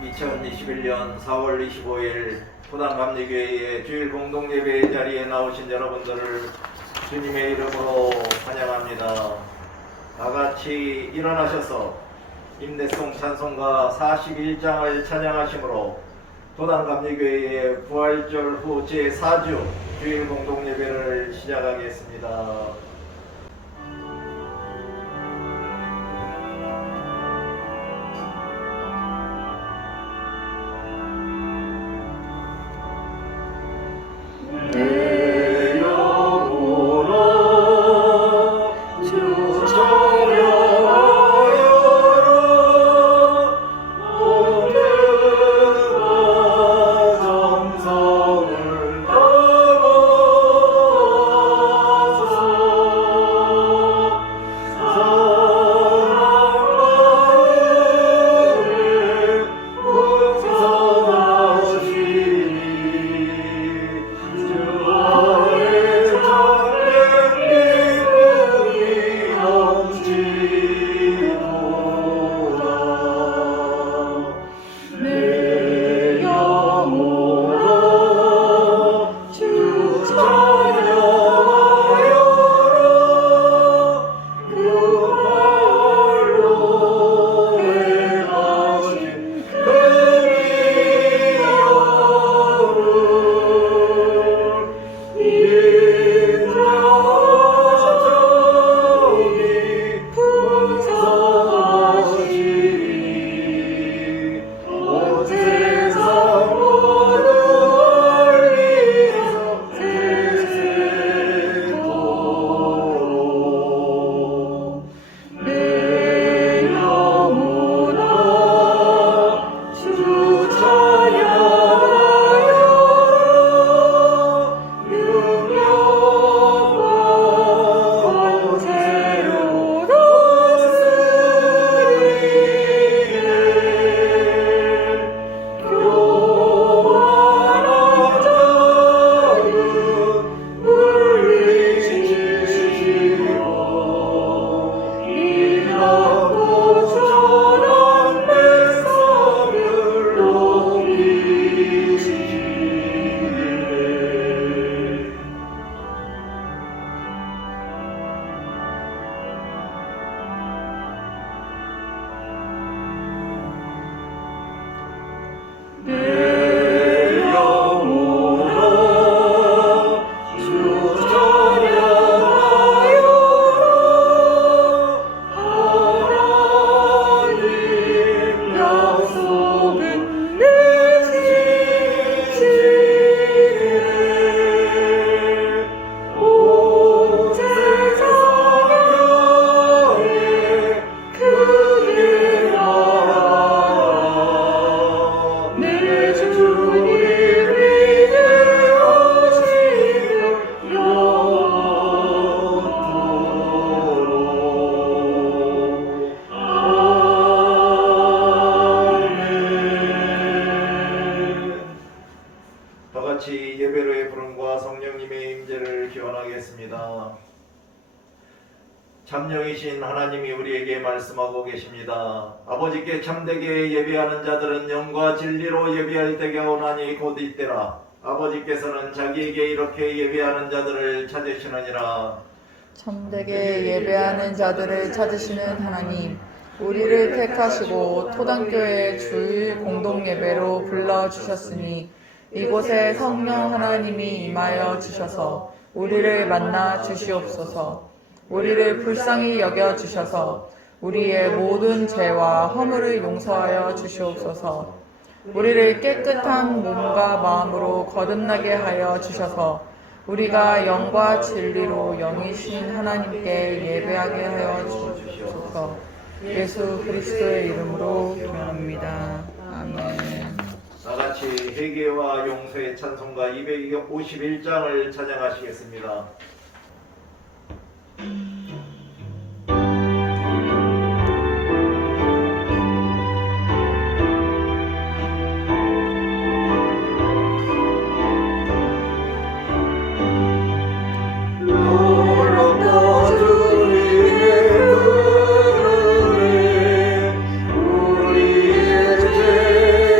2021년 4월 25일 토단감리교회의 주일 공동예배 자리에 나오신 여러분들을 주님의 이름으로 환영합니다. 다같이 일어나셔서 임내송 찬송가 41장을 찬양하시므로 토단감리교회의 부활절 후 제4주 주일 공동예배를 시작하겠습니다. 참령이신 하나님이 우리에게 말씀하고 계십니다. 아버지께 참되게 예배하는 자들은 영과 진리로 예배할 때가 오나니 곧 이때라. 아버지께서는 자기에게 이렇게 예배하는 자들을 찾으시느니라. 참되게 예배하는 자들을 찾으시는 하나님, 우리를 택하시고 토단교회 주일 공동예배로 불러주셨으니 이곳에 성령 하나님이 임하여 주셔서 우리를 만나 주시옵소서. 우리를 불쌍히 여겨주셔서 우리의 모든 죄와 허물을 용서하여 주시옵소서. 우리를 깨끗한 몸과 마음으로 거듭나게 하여 주셔서 우리가 영과 진리로 영이신 하나님께 예배하게 하여 주옵소서. 예수 그리스도의 이름으로 기도합니다. 아멘. 다같이 회개와 용서의 찬송가 251장을 찬양하시겠습니다. 우리의 죄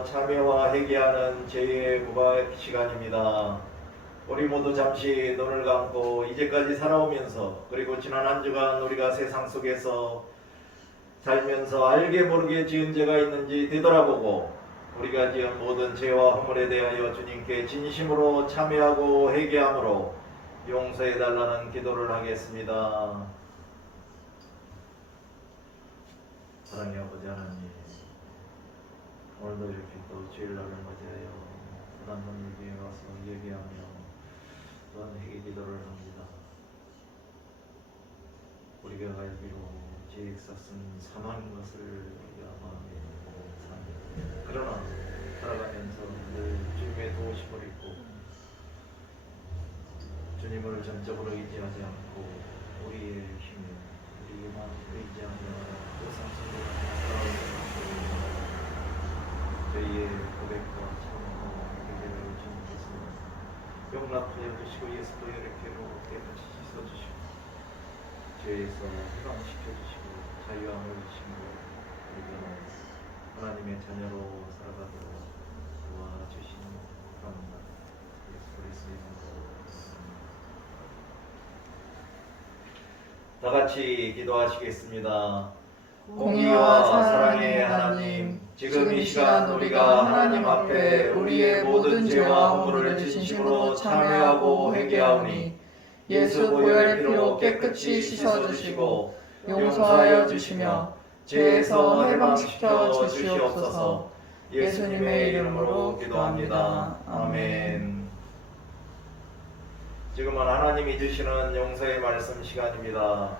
진심으로 참여와 회개하는 죄의 구박 시간입니다. 우리 모두 잠시 눈을 감고 이제까지 살아오면서 그리고 지난 한 주간 우리가 세상 속에서 살면서 알게 모르게 지은 죄가 있는지 되돌아보고 우리가 지은 모든 죄와 허물에 대하여 주님께 진심으로 참여하고 회개함으로 용서해 달라는 기도를 하겠습니다. 사랑의 아버지 하나님, 오늘도 이렇게 또 주일날을 맞이하여 또 한 번 예배에 와서 예배하며 또한 회개 기도를 합니다. 우리가 알기로 죄의 삭은 사망인 것을 우리가 마음에 먹고 삽니다. 그러나 살아가면서 늘 주님의 도우심을 잊고 주님을 전적으로 의지하지 않고 우리의 힘에 우리만 의지하며 세상 속에 살아오는 저희의 고백과 참여와 회개를 주님께서 용납하여 주시고 예수도 이렇게로 깨끗이 씻어주시고 죄에서 해방시켜 주시고 자유함을 주시고 우리가 하나님의 자녀로 살아가도록 도와주시는 감사합니다. 예수 그리스도의 이름으로 다 같이 기도하시겠습니다. 공의와 사랑의 하나님, 지금 이 시간 우리가 하나님 앞에 우리의 모든 죄와 허물을 진심으로 참회하고 회개하오니 예수 보혈의 피로 깨끗이 씻어주시고 용서하여 주시며 죄에서 해방시켜 주시옵소서. 예수님의 이름으로 기도합니다. 아멘. 지금은 하나님이 주시는 용서의 말씀 시간입니다.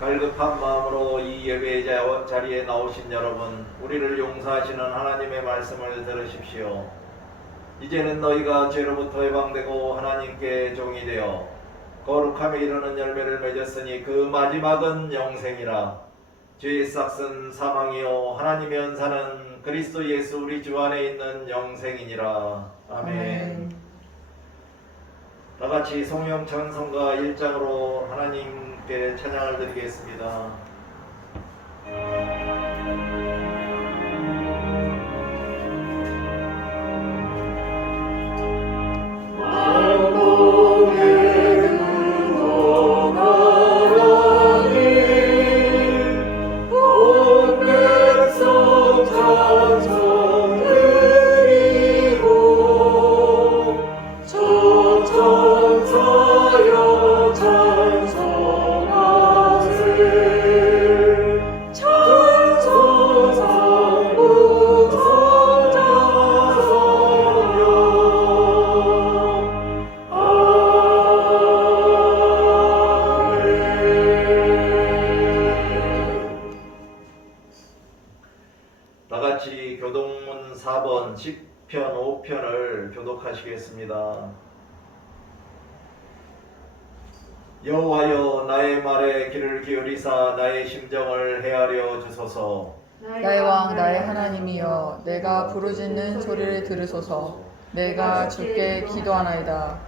갈급한 마음으로 이 예배 자리에 나오신 여러분, 우리를 용서하시는 하나님의 말씀을 들으십시오. 이제는 너희가 죄로부터 해방되고 하나님께 종이 되어 거룩함에 이르는 열매를 맺었으니 그 마지막은 영생이라. 죄의 싹은 사망이요 하나님의 은사는 그리스도 예수 우리 주 안에 있는 영생이니라. 아멘. 다같이 성령 찬송가 1장으로 하나님께 찬양을 드리겠습니다. 다같이 교동문 4번 10편 5편을 교독하시겠습니다. 여호와여 나의 말에 귀를 기울이사 나의 심정을 헤아려 주소서. 나의 왕 나의 하나님이여, 내가 부르짖는 소리를 들으소서. 내가 주께 기도하나이다.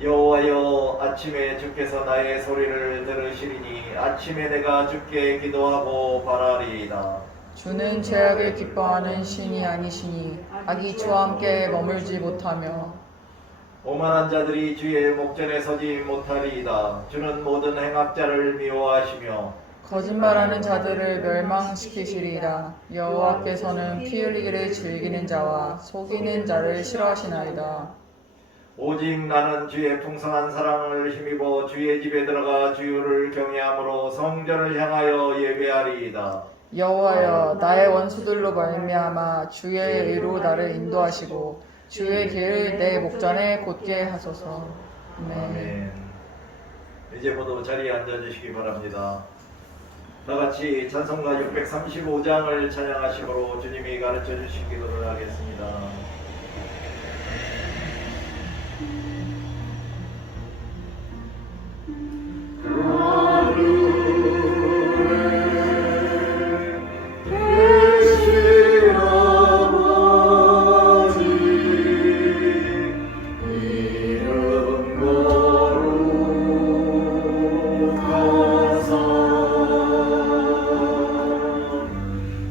여호와여 아침에 주께서 나의 소리를 들으시리니 아침에 내가 주께 기도하고 바라리이다. 주는 죄악을 기뻐하는 신이 아니시니 악이 주와 함께 머물지 못하며 오만한 자들이 주의 목전에 서지 못하리이다. 주는 모든 행악자를 미워하시며 거짓말하는 자들을 멸망시키시리이다. 여호와께서는 피 흘리기를 즐기는 자와 속이는 자를 싫어하시나이다. 오직 나는 주의 풍성한 사랑을 힘입어 주의 집에 들어가 주를 경외함으로 성전을 향하여 예배하리이다. 여호와여 나의 원수들로 말미암아 주의 의로 나를 인도하시고 주의 길을 내 목전에 곧게 하소서. 아멘. 이제 모두 자리에 앉아주시기 바랍니다. 다같이 찬송가 635장을 찬양하시므로 주님이 가르쳐 주신 기도를 하겠습니다.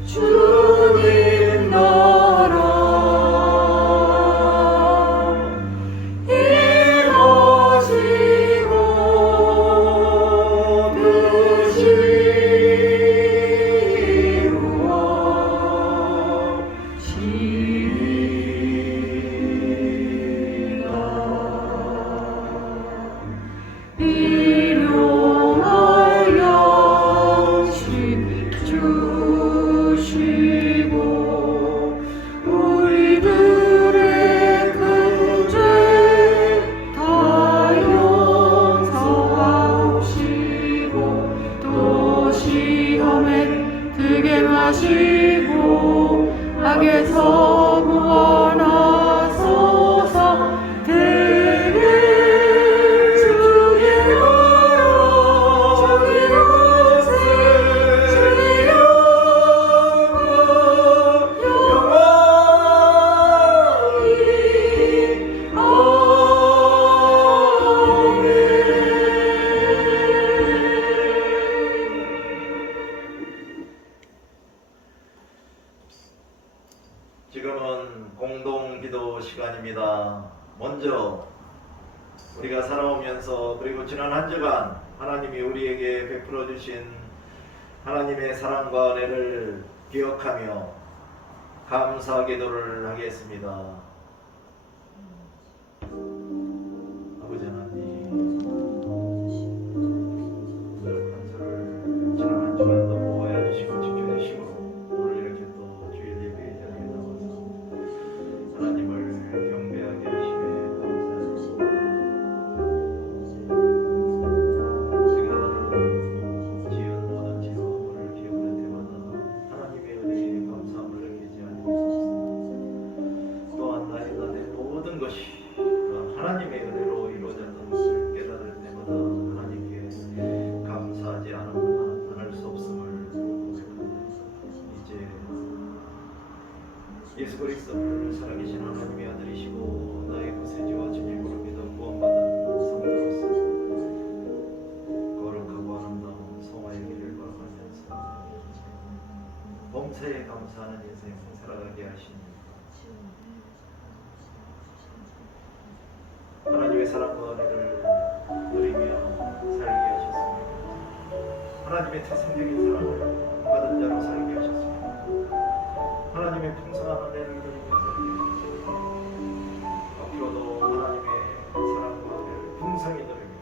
주님 나 이루는 공동 기도 시간입니다. 먼저 우리가 살아오면서 그리고 지난 한 주간 하나님이 우리에게 베풀어 주신 하나님의 사랑과 은혜를 기억하며 감사 기도를 하겠습니다. 아버지 하나님, 부족한 저를 지난 한 주간도 보호해 주시고 지켜 주시고 오늘 이렇게 또 주일 예배 자리에 나와서 하나님을 경배하게 하시며 감사합니다. 우리가 지은 모든 지로를 기억할 때마다 하나님의 은혜에 감사함을 느끼지 않을 수 없습니다. 또한 나이가 내 모든 것이 하나님의 은혜로 이루어졌다는 것을 깨달을 때마다 하나님께 감사하지 않을 수 없음을 고백합니다. 이제 예수 그리스도를 살아계신 하나님의 아들이시고 나의 구세주와 주님으로 믿어 구원받은 성도로서 거룩하고 아름다운 성화의 길을 걸어가면서 범사에 감사하는 인생 살아가게 하시니 하나님의 사랑과 은혜를 누리며 살게 하셨습니다. 하나님의 태생적인 사랑을 받은 자로 살게 하셨습니다. 하나님의 풍성한 은혜를 누리며 살게 하셨습니다. 앞으로도 하나님의 사랑과 은혜를 풍성히 누리며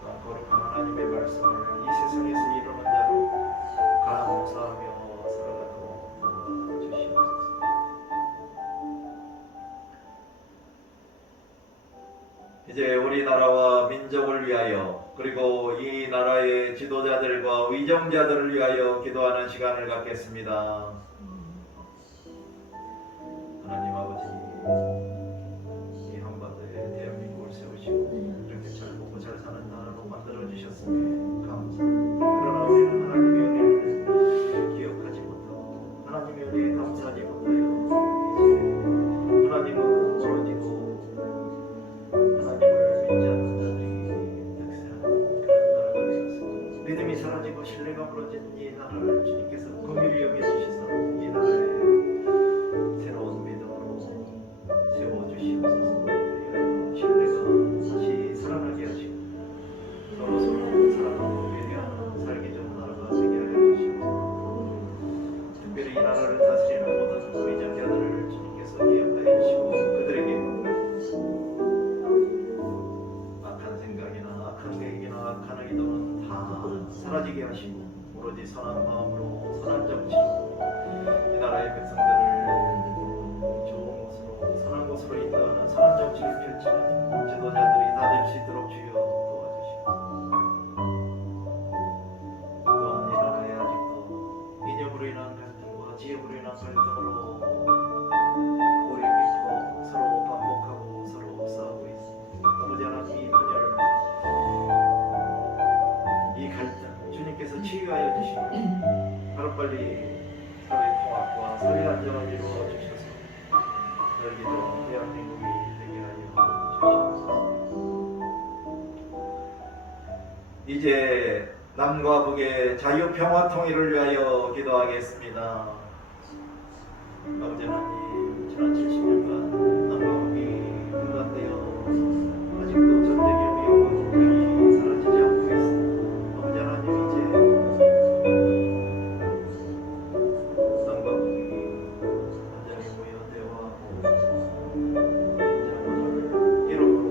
또한 거룩한 하나님의 말씀을 이 세상에서 이루는 자로 감사하며 살아가도록 도와주시옵소서. 이제 우리나라와 민족을 위하여 그리고 이 나라의 지도자들과 위정자들을 위하여 기도하는 시간을 갖겠습니다. 하나님 아버지, 이 한반도에 대한민국을 세우시고 이렇게 잘 먹고 잘 사는 나라로 만들어 주셨으니 감사합니다. 그러나 우리는 하나님의 은혜를 기억하지 못하고 하나님의 은혜에 감사하지 못하여 이제 하나님은 멀어지고 하나님을 믿지 않는 자들이 득세하는 그런 나라가 되었습니다. 믿음이 사라지고 신뢰가 무너진 이 나라를 주님께서 긍휼히 여겨주시사 이 나라에 새로운 믿음으로 세워주시옵소서. 신뢰가 다시 살아나게 하시고 서로 사랑하고 배려하는 살기 좋은 나라가 되게 하여 주시옵소서. 특별히 이 나라를 다스리는 모든 위정자들을 주님께서 기억하여 주시고 그들에게 악한 생각이나 악한 계획이나 악한 의도는 다 사라지게 하시고 오로지 선한 마음으로 선한 정치로 이 나라의 백성들을 좋은 곳으로 선한 곳으로 인도하는 선한 정치를 펼치는 지도자들이 다 될 수 있도록 주여 도와주시옵소서. 또한 이 나라에 아직도 이념으로 인한 갈등과 지역으로 인한 갈등으로 고리 깊고 서로 반복하고 서로 싸우고 있습니다. 아버지 하나님 이 분열 이 갈등 주님께서 치유하여 주시고 하루빨리 사회 통합과 사회 안정을 이루어 주셔서 열기 좋은 대한민국이 되게 하여 주시옵소서. 이제 남과 북의 자유 평화 통일을 위하여 기도하겠습니다. 아버지 하나님, 지난 70년간 남과 북이 분단되어 아직도 전쟁의 위협과 공격이 사라지지 않고 있습니다. 아버지 하나님, 이제 남과 북이 완전히 모여 대화하고 이제 오늘 이름으로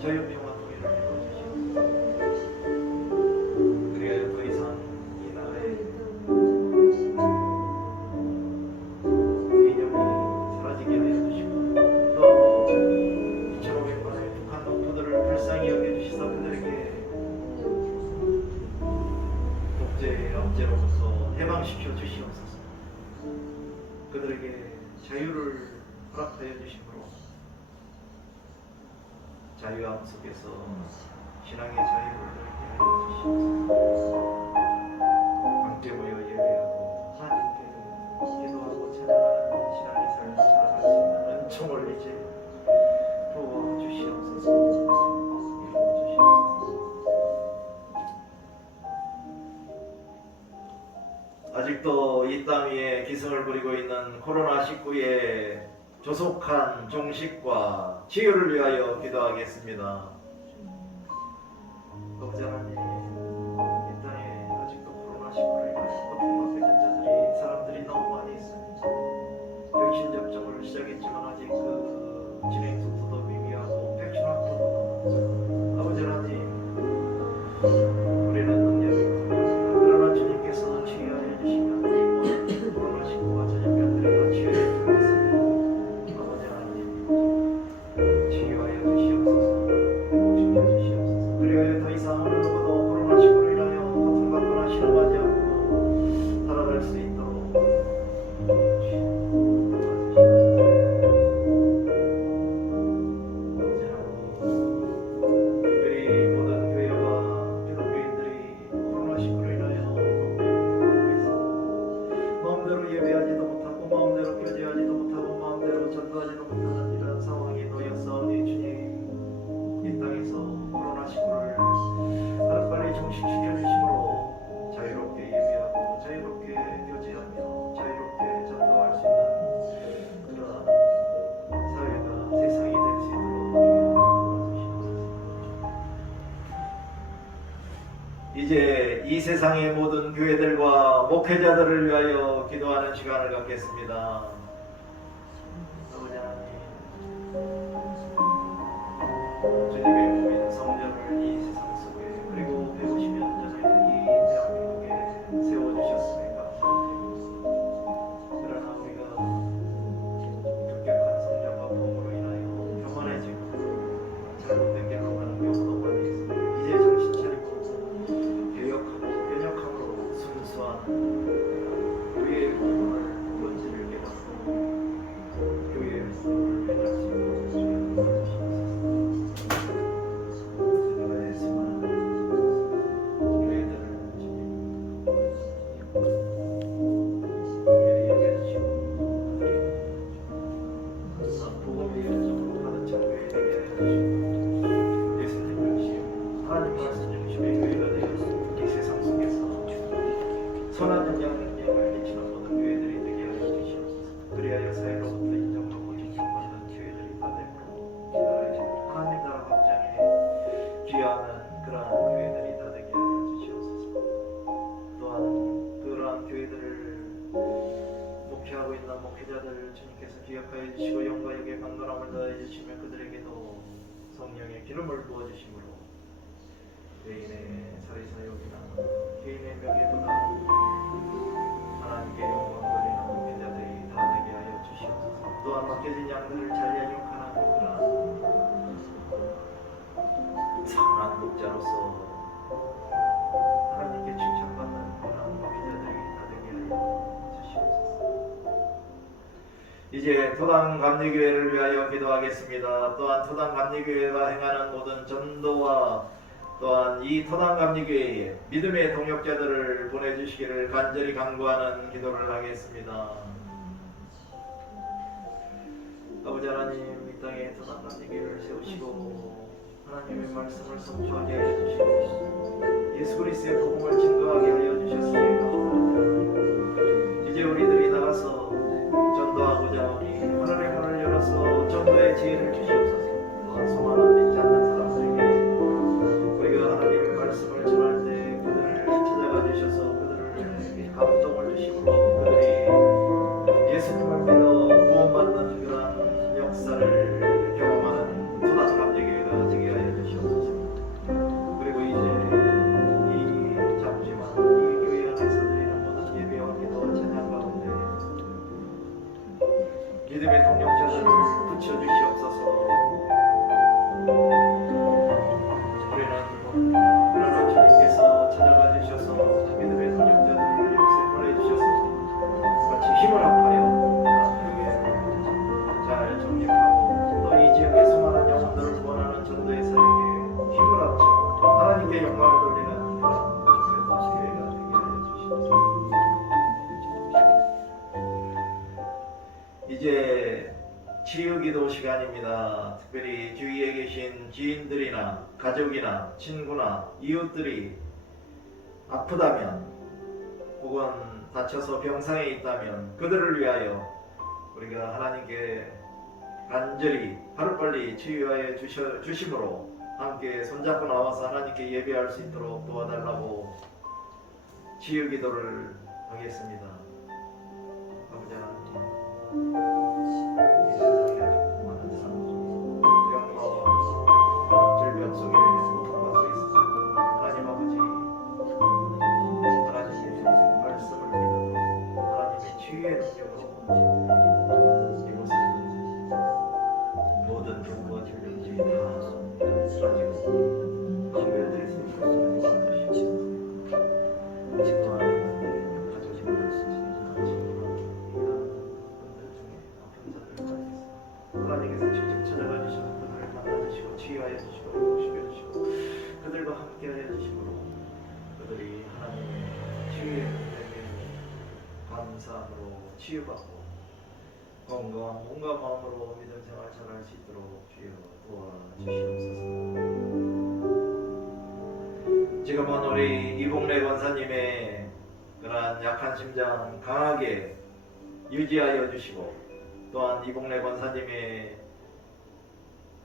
자유평화 통일을 이루어주시옵소서. 그리하여 더 이상 이 나라에 이념이 사라지게 하여 주시고 또 2,500만의 북한 농부들을 불쌍히 여겨주시사 그들에게 독재의 압제로부터 해방시켜 주시옵소서. 그들에게 자유를 허락하여 주심으로 자유함 속에서 신앙의 자유를 얻게 하여 주시옵소서. 함께 모여 예배하고 하나님께 기도하고 찬양하는 신앙의 삶을 살아갈 수 있는 은총을 이제 부어 주시옵소서. 이루어 주시옵소서. 아직도 이 땅 위에 기승을 부리고 있는 코로나19의 조속한 종식과 치유를 위하여 기도하겠습니다. 아버지 하나님, 이 땅에 아직도 코로나19로 인해서 고통받게 된 자들이 사람들이 너무 많이 있습니다. 백신 접종을 시작했지만 아직 그 진행 속도도 미미하고 백신 확보도 아버지 하나님, 우리는 능력이 없습니다. 그러나 주님께서 치유하여 주시면 이 코로나19와 전염병들이 다 치유해 주겠습니다. 아버지 하나님, 치유하여 주시옵소서. 회복시켜 주시옵소서. 그리하여 더 이상 어느 누구도 코로나19로 인하여 고통받거나 실험하지 않고 살아갈 수 있도록 특별히 모든 교회와 기독교인들이 코로나19로 인하여 마음대로 예배하지도 못하고 마음대로 교제하지도 못하고 마음대로 전도하지도 못하는 이런 상황이 놓였사오니 주님, 이 땅에서 코로나19를 하루빨리 종식시켜 주심으로 자유롭게 예배하고 자유롭게 교제하며 자유롭게 전도할 수 있는 그런 사회가 세상이 될 수 있도록 도와주시옵소서. 이제 이 세상의 모든 교회들과 목회자들을 위하여 기도하는 시간을 갖겠습니다. 아버지 하나님, 주님의 몸인 성전을 이 세상 속에 그리고 배우시며 전에 이 대한민국에 세워주셨으니 감사드립니다. 그러나 우리가 급격한 성장과 보험으로 인하여 교만해지고 잘못된 길로 가는 경우도 많이 있습니다. 이제 정신 차리고 개혁하고 변혁함으로 순수한 우리의 몸을 본질을 깨닫고 교회의 몸을 변혁시키고 주님 도와주시옵소서. 우리가 수많은 교회들을 주님 교회에 예배해 주시고 복음의 열정으로 가득 찬 교회에 예배해 주시고 예수님 중심 하나님 말씀 중심의 교회가 되어서 이 세상 속에서 선한 영향력을 미치는 모든 교회들이 되게 하여 주시옵소서. 그리하여 사회로부터 인정받고 존중받는 교회들이 다 되므로 기다려 주시옵소서. 하나님 나라 확장에 기여하는 그러한 교회들이 다 되게 하여 주시옵소서. 또한 그러한 교회들을 목회하고 있는 목회자들 주님께서 기억하여 주시고 영광에게 강건함을 더해 주시며 그들에게도 성령의 기름을 부어 주심으로 개인의 사리사욕이나 개인의 명예보다 하나님께 영광 돌리는 목회자들이 다 되게 하여 주시옵소서. 또한 맡겨진 양들을 잘 양육하는 그런 선한 목자로서 하나님께 칭찬받는 그런 목회자들이 다 되게 하여 주시옵소서. 이제 토당 감리교회를 위하여 기도하겠습니다. 또한 토당 감리교회가 행하는 모든 전도와 또한 이 토당 감리교회에 믿음의 동역자들을 보내주시기를 간절히 간구하는 기도를 하겠습니다. 아버지 하나님, 이 땅에 토당 감리교회를 세우시고 하나님의 말씀을 선포하게 하여 주시고 예수 그리스도의 복음을 증거하게 하여 주셨으니 감사합니다. 이제 우리들이 나가서 전도하고자 하니 하늘의 문을 열어서 전도의 지혜를 주시옵소서. 또한 소망을 믿지 않는 사람들에게 우리가 하나님의 말씀을 전할 때 그들을 찾아가 주셔서 그들에게 감동을 주시고 그들이 예수님을 믿어 구원받는 그런 역사를 경험하는 토당 감리교회가 되게 하여 주시옵소서. 그리고 이제 이 잠시만 이 교회 안에서 드리는 모든 예배와 기도와 찬양 가운데 믿음의 동역자들을 붙여주시옵소서. 그러나 주님께서 찾아가 주셔서 믿음의 동역자들을 이곳에 보내주셔서 같이 힘을 합하여 잘 정립하고 또 이 지역의 수많은 영혼들을 구원하는 전도의 사역에 힘을 합쳐 하나님께 영광을 돌리는 그런 주께서 기회가 되게 하여 주시옵소서. 이제 치유기도 시간입니다. 특별히 주위에 계신 지인들이나 가족이나 친구나 이웃들이 아프다면 혹은 다쳐서 병상에 있다면 그들을 위하여 우리가 하나님께 간절히 하루빨리 치유하여 주심으로 함께 손잡고 나와서 하나님께 예배할 수 있도록 도와달라고 치유 기도를 하겠습니다. 아버지 하나님, 이 세상에 아주 많은 사람, 병과 질병 속에 고통받고 있습니다. 하나님 아버지, 하나님의 말씀을 믿어 하나님의 치유의 능력으로 이곳은 모든 병과 질병들이 다 사라지고 치유해드릴 수 있도록 도와주시옵소서. 지금은 가족이 많으시지만 분들 중에 아픈 자들이 많이 있습니다. 하나님께서 직접 찾아가 주시는 분들을 만나주시고 치유하여 주시고 회복시켜 주시고 그들과 함께하여 주시므로 그들이 하나님의 치유의 은혜에 감사함으로 치유받고 건강한 몸과 마음으로 믿음 생활 잘할 수 있도록 주여 도와주시옵소서. 지금은 우리 이봉래 권사님의 그러한 약한 심장 강하게 유지하여 주시고 또한 이봉래 권사님의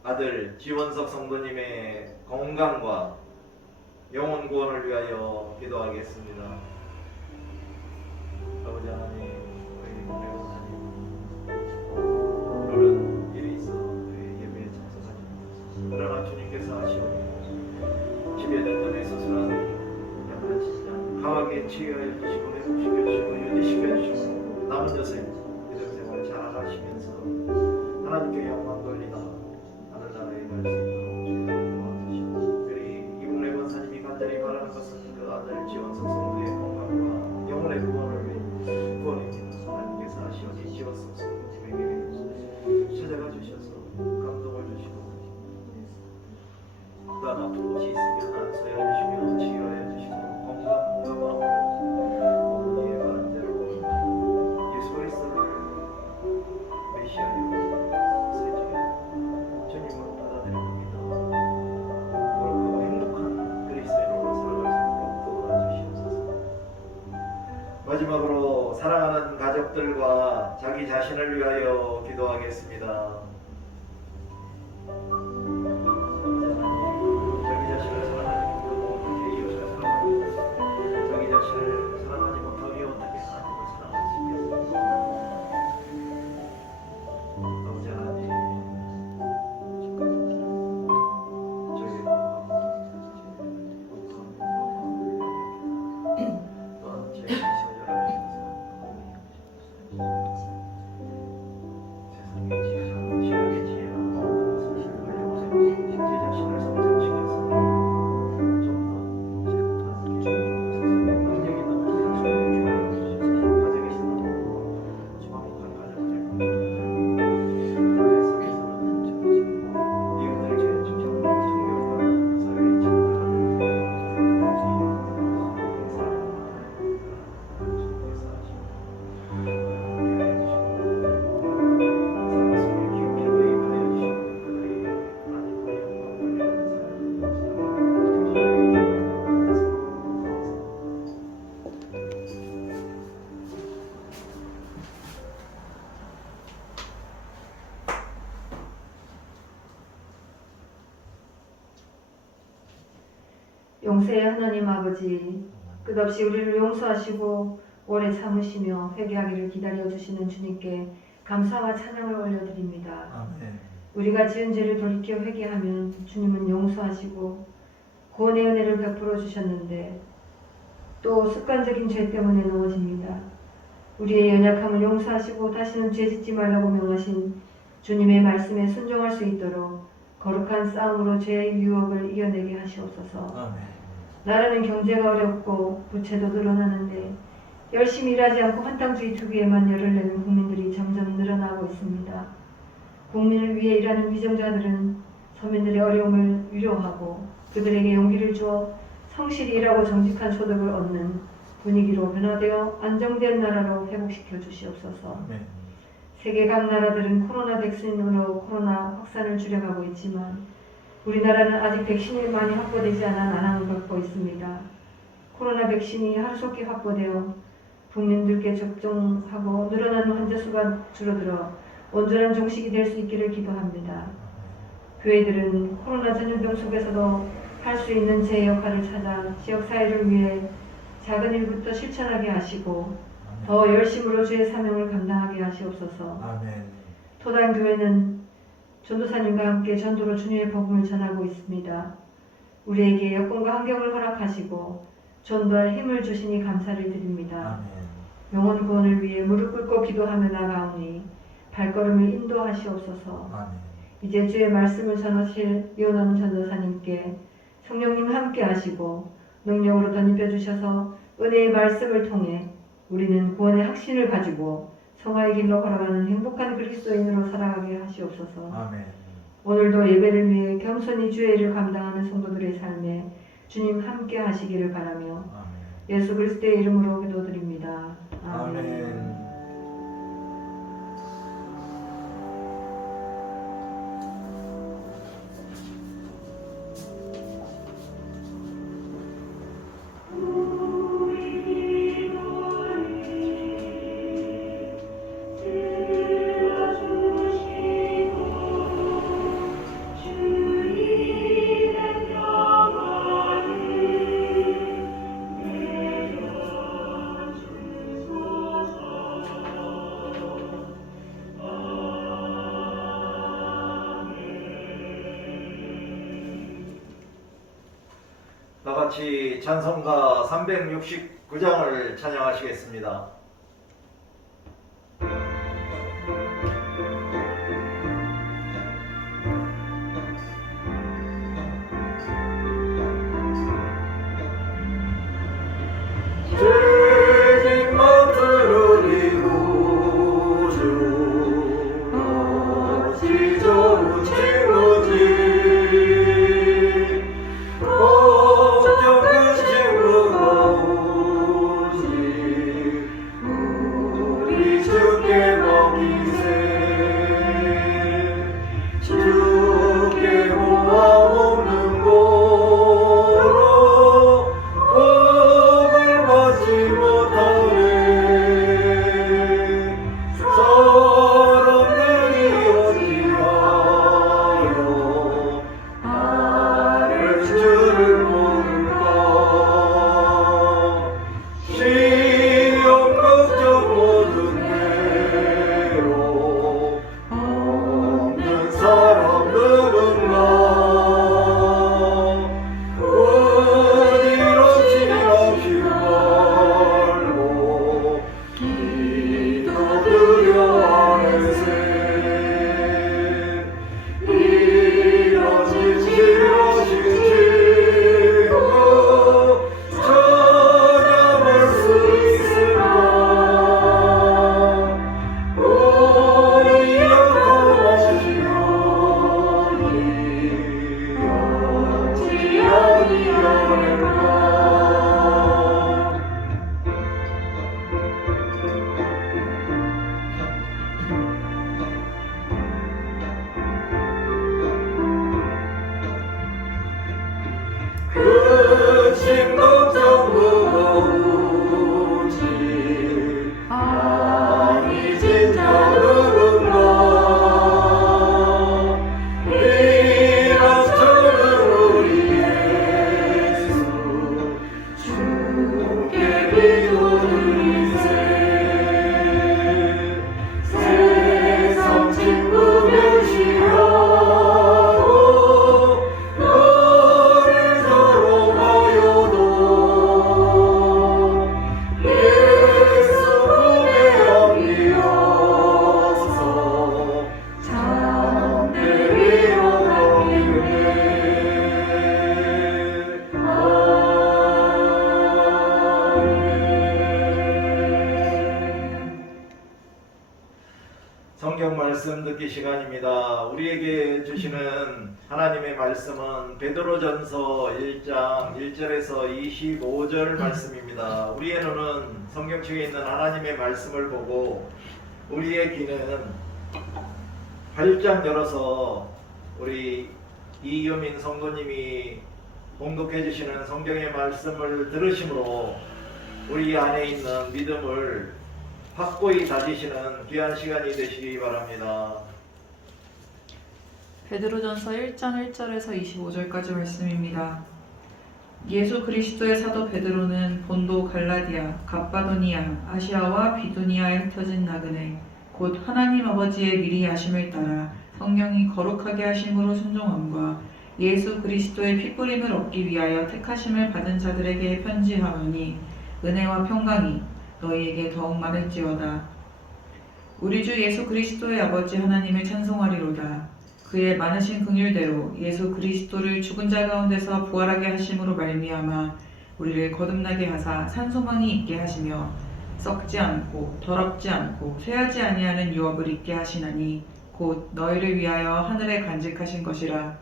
아들 지원석 성도님의 건강과 영혼 구원을 위하여 기도하겠습니다. 아버지 하나님, 우리 이봉래 권사님 그런 일이 있어 예배에 참석하지 못했습니다. 그러나 주님께서 하시오니 집에 든든히 수술한 약한 심장 강하게 치유하여 주시고 회복시켜 주시고 유지시켜 주시고 남은 여생 믿음 생활 잘 하시면서 하나님께 영광 돌리다 하늘나라에 갈 수 있도록 주여 도와주시고 우리 이봉래 권사님이 간절히 바라는 것은 그 아들 지원석 성도의 건강과 영혼의 구원입니다. 하나님께서 하시오니 지원석 성도님에게 찾아가 주셔서 감동을 주시고 또한 아픈 곳이 있으면 안수하여 주시며 치유하여 주시고 건강과 마음으로 어머니의 말대로 예수 그리스도를 메시아요 세주의 주님으로 받아들입니다. 옳고 행복한 그리스도인으로 살아갈 수 있도록 도와주시옵소서. 마지막으로 사랑하는 가족들과 자기 자신을 위하여 기도하겠습니다. 용서의 하나님 아버지, 끝없이 우리를 용서하시고 오래 참으시며 회개하기를 기다려주시는 주님께 감사와 찬양을 올려드립니다. 아멘. 우리가 지은 죄를 돌이켜 회개하면 주님은 용서하시고 구원의 은혜를 베풀어 주셨는데 또 습관적인 죄 때문에 넘어집니다. 우리의 연약함을 용서하시고 다시는 죄 짓지 말라고 명하신 주님의 말씀에 순종할 수 있도록 거룩한 싸움으로 죄의 유혹을 이겨내게 하시옵소서. 아멘. 나라는 경제가 어렵고 부채도 늘어나는데 열심히 일하지 않고 한탕주의 투기에만 열을 내는 국민들이 점점 늘어나고 있습니다. 국민을 위해 일하는 위정자들은 서민들의 어려움을 위로하고 그들에게 용기를 주어 성실히 일하고 정직한 소득을 얻는 분위기로 변화되어 안정된 나라로 회복시켜 주시옵소서. 아멘. 세계 각 나라들은 코로나 백신으로 코로나 확산을 줄여가고 있지만 우리나라는 아직 백신이 많이 확보되지 않아 난항을 겪고 있습니다. 코로나 백신이 하루속히 확보되어 국민들께 접종하고 늘어나는 환자 수가 줄어들어 온전한 종식이 될 수 있기를 기도합니다. 교회들은 코로나 전염병 속에서도 할 수 있는 제 역할을 찾아 지역사회를 위해 작은 일부터 실천하게 하시고 더 열심으로 주의 사명을 감당하게 하시옵소서. 아멘. 토단교회는 전도사님과 함께 전도로 주님의 복음을 전하고 있습니다. 우리에게 여건과 환경을 허락하시고 전도할 힘을 주시니 감사를 드립니다. 아멘. 영혼 구원을 위해 무릎 꿇고 기도하며 나가오니 발걸음을 인도하시옵소서. 아멘. 이제 주의 말씀을 전하실 이원원 전도사님께 성령님 함께 하시고 능력으로 덧입혀 주셔서 은혜의 말씀을 통해 우리는 구원의 확신을 가지고 성화의 길로 걸어가는 행복한 그리스도인으로 살아가게 하시옵소서. 아멘. 오늘도 예배를 위해 겸손히 주의 일을 감당하는 성도들의 삶에 주님 함께 하시기를 바라며 아멘. 예수 그리스도의 이름으로 기도드립니다. 아멘. 아멘. 다 같이 찬송가 369장을 찬양하시겠습니다. 죄진 맡으러 이구주 어찌 좋은 친구지 걱정 근심으로 가오지 우리 주께 맡기세 주께 보아 없는 고로 복을 받지 못하네 사람들이 어찌하여 나를 줄을 모를까 시험 걱정 모든 대로 없는 사람 누군가 어지럽지 말고 기도드려 하네세 이러시고 찾아볼 수 있을까 우리 약함하시오니 어찌 아니하는가 근심 걱정 무거우지 아니 진짜 누군가 이렇저는 우리 예수 주께 기도드리세 세상 친구 멸시하고 너를 조롱하여도 예수 구매하기어서 참내 위로하기를 성경 말씀 듣기 시간입니다. 우리에게 주시는 하나님의 말씀은 베드로전서 1장 1절에서 25절 말씀입니다. 우리의 눈은 성경책에 있는 하나님의 말씀을 보고 우리의 귀는 활짝 열어서 우리 이유민 성도님이 봉독해 주시는 성경의 말씀을 들으심으로 우리 안에 있는 믿음을 확고히 다지시는 귀한 시간이 되시기 바랍니다. 베드로전서 1장 1절에서 25절까지 말씀입니다. 예수 그리스도의 사도 베드로는 본도 갈라디아, 갑바도니아, 아시아와 비두니아에 흩어진 나그네 곧 하나님 아버지의 미리 아심을 따라 성령이 거룩하게 하심으로 순종함과 예수 그리스도의 피뿌림을 얻기 위하여 택하심을 받은 자들에게 편지하오니 은혜와 평강이 너희에게 더욱 많을지어다. 우리 주 예수 그리스도의 아버지 하나님을 찬송하리로다. 그의 많으신 긍휼대로 예수 그리스도를 죽은 자 가운데서 부활하게 하심으로 말미암아 우리를 거듭나게 하사 산소망이 있게 하시며 썩지 않고 더럽지 않고 쇠하지 아니하는 유업을 있게 하시나니 곧 너희를 위하여 하늘에 간직하신 것이라.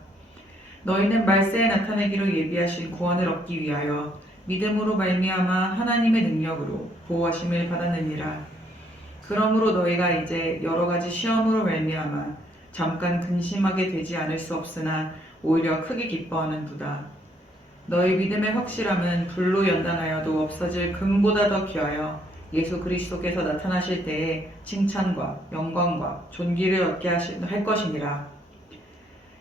너희는 말세에 나타내기로 예비하신 구원을 얻기 위하여 믿음으로 말미암아 하나님의 능력으로 보호하심을 받았느니라. 그러므로 너희가 이제 여러 가지 시험으로 말미암아 잠깐 근심하게 되지 않을 수 없으나 오히려 크게 기뻐하는도다. 너희 믿음의 확실함은 불로 연단하여도 없어질 금보다 더 귀하여 예수 그리스도께서 나타나실 때에 칭찬과 영광과 존귀를 얻게 할 것이니라.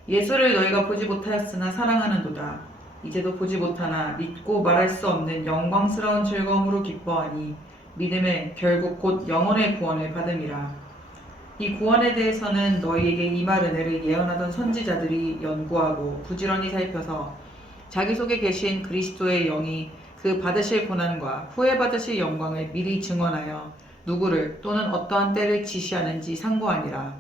예수를 너희가 보지 못하였으나 사랑하는도다. 이제도 보지 못하나 믿고 말할 수 없는 영광스러운 즐거움으로 기뻐하니 믿음에 결국 곧 영혼의 구원을 받음이라. 이 구원에 대해서는 너희에게 임할 은혜를 예언하던 선지자들이 연구하고 부지런히 살펴서 자기 속에 계신 그리스도의 영이 그 받으실 고난과 후에 받으실 영광을 미리 증언하여 누구를 또는 어떠한 때를 지시하는지 상고하니라.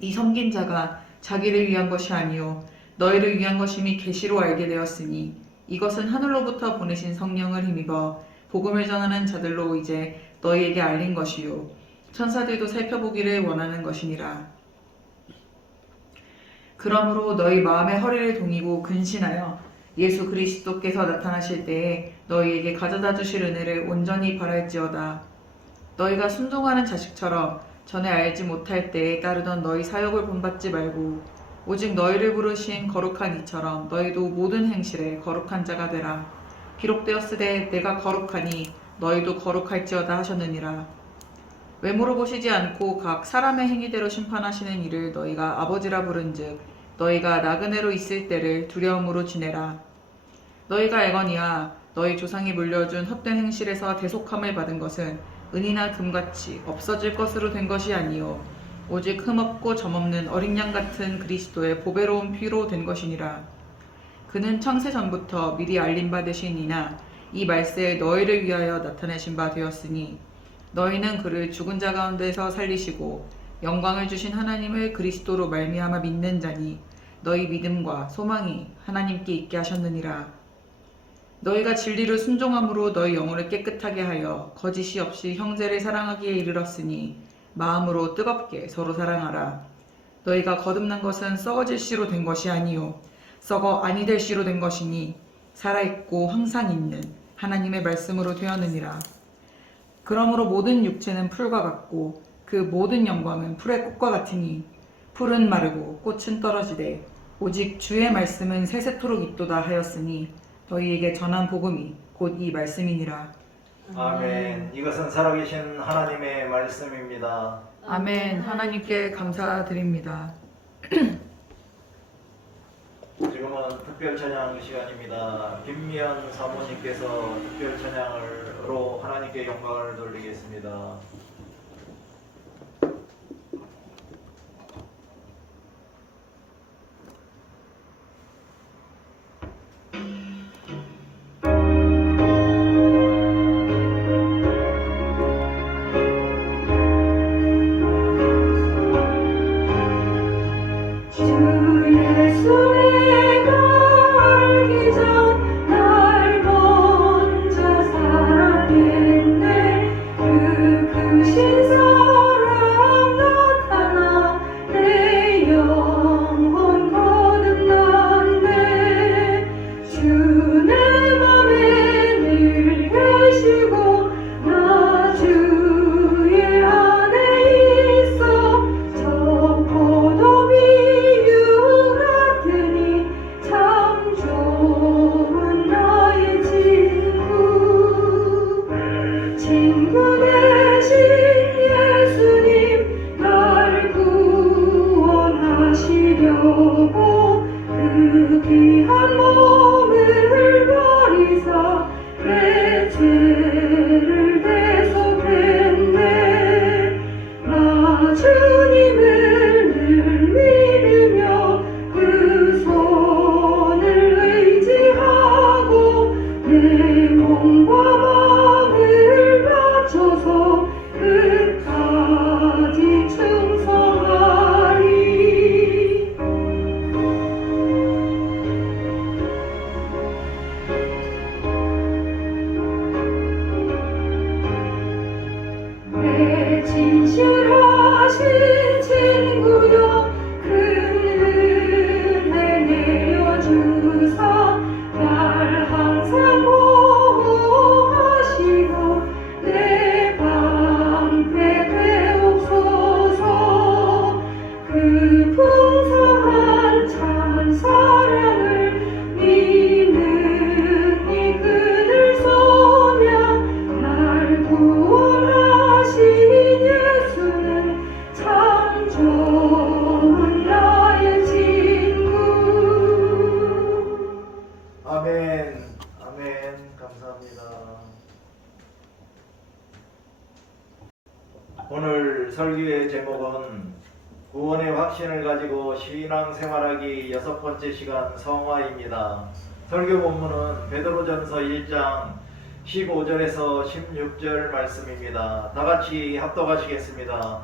이 섬긴 자가 자기를 위한 것이 아니요 너희를 위한 것임이 계시로 알게 되었으니 이것은 하늘로부터 보내신 성령을 힘입어 복음을 전하는 자들로 이제 너희에게 알린 것이요 천사들도 살펴보기를 원하는 것이니라. 그러므로 너희 마음의 허리를 동이고 근신하여 예수 그리스도께서 나타나실 때에 너희에게 가져다 주실 은혜를 온전히 바랄지어다. 너희가 순종하는 자식처럼 전에 알지 못할 때에 따르던 너희 사역을 본받지 말고 오직 너희를 부르신 거룩한 이처럼 너희도 모든 행실에 거룩한 자가 되라. 기록되었으되 내가 거룩하니 너희도 거룩할지어다 하셨느니라. 외모로 보시지 않고 각 사람의 행위대로 심판하시는 이를 너희가 아버지라 부른즉 너희가 나그네로 있을 때를 두려움으로 지내라. 너희가 알거니와 너희 조상이 물려준 헛된 행실에서 대속함을 받은 것은 은이나 금같이 없어질 것으로 된 것이 아니요 오직 흠없고 점없는 어린 양 같은 그리스도의 보배로운 피로 된 것이니라. 그는 창세 전부터 미리 알림 받으신 이나 이 말세에 너희를 위하여 나타내신 바 되었으니 너희는 그를 죽은 자 가운데서 살리시고 영광을 주신 하나님을 그리스도로 말미암아 믿는 자니 너희 믿음과 소망이 하나님께 있게 하셨느니라. 너희가 진리를 순종함으로 너희 영혼을 깨끗하게 하여 거짓이 없이 형제를 사랑하기에 이르렀으니 마음으로 뜨겁게 서로 사랑하라. 너희가 거듭난 것은 썩어질 씨로 된 것이 아니요 썩어 아니 될 씨로 된 것이니 살아있고 항상 있는 하나님의 말씀으로 되었느니라. 그러므로 모든 육체는 풀과 같고 그 모든 영광은 풀의 꽃과 같으니 풀은 마르고 꽃은 떨어지되 오직 주의 말씀은 세세토록 있도다 하였으니 너희에게 전한 복음이 곧 이 말씀이니라. 아멘. 이것은 살아계신 하나님의 말씀입니다. 아멘. 하나님께 감사드립니다. 지금은 특별 찬양 시간입니다. 김미연 사모님께서 특별 찬양으로 하나님께 영광을 돌리겠습니다. 그 구원의 확신을 가지고 신앙생활하기 6번째 시간 성화입니다. 설교 본문은 베드로전서 1장 15절에서 16절 말씀입니다. 다 같이 합독하시겠습니다.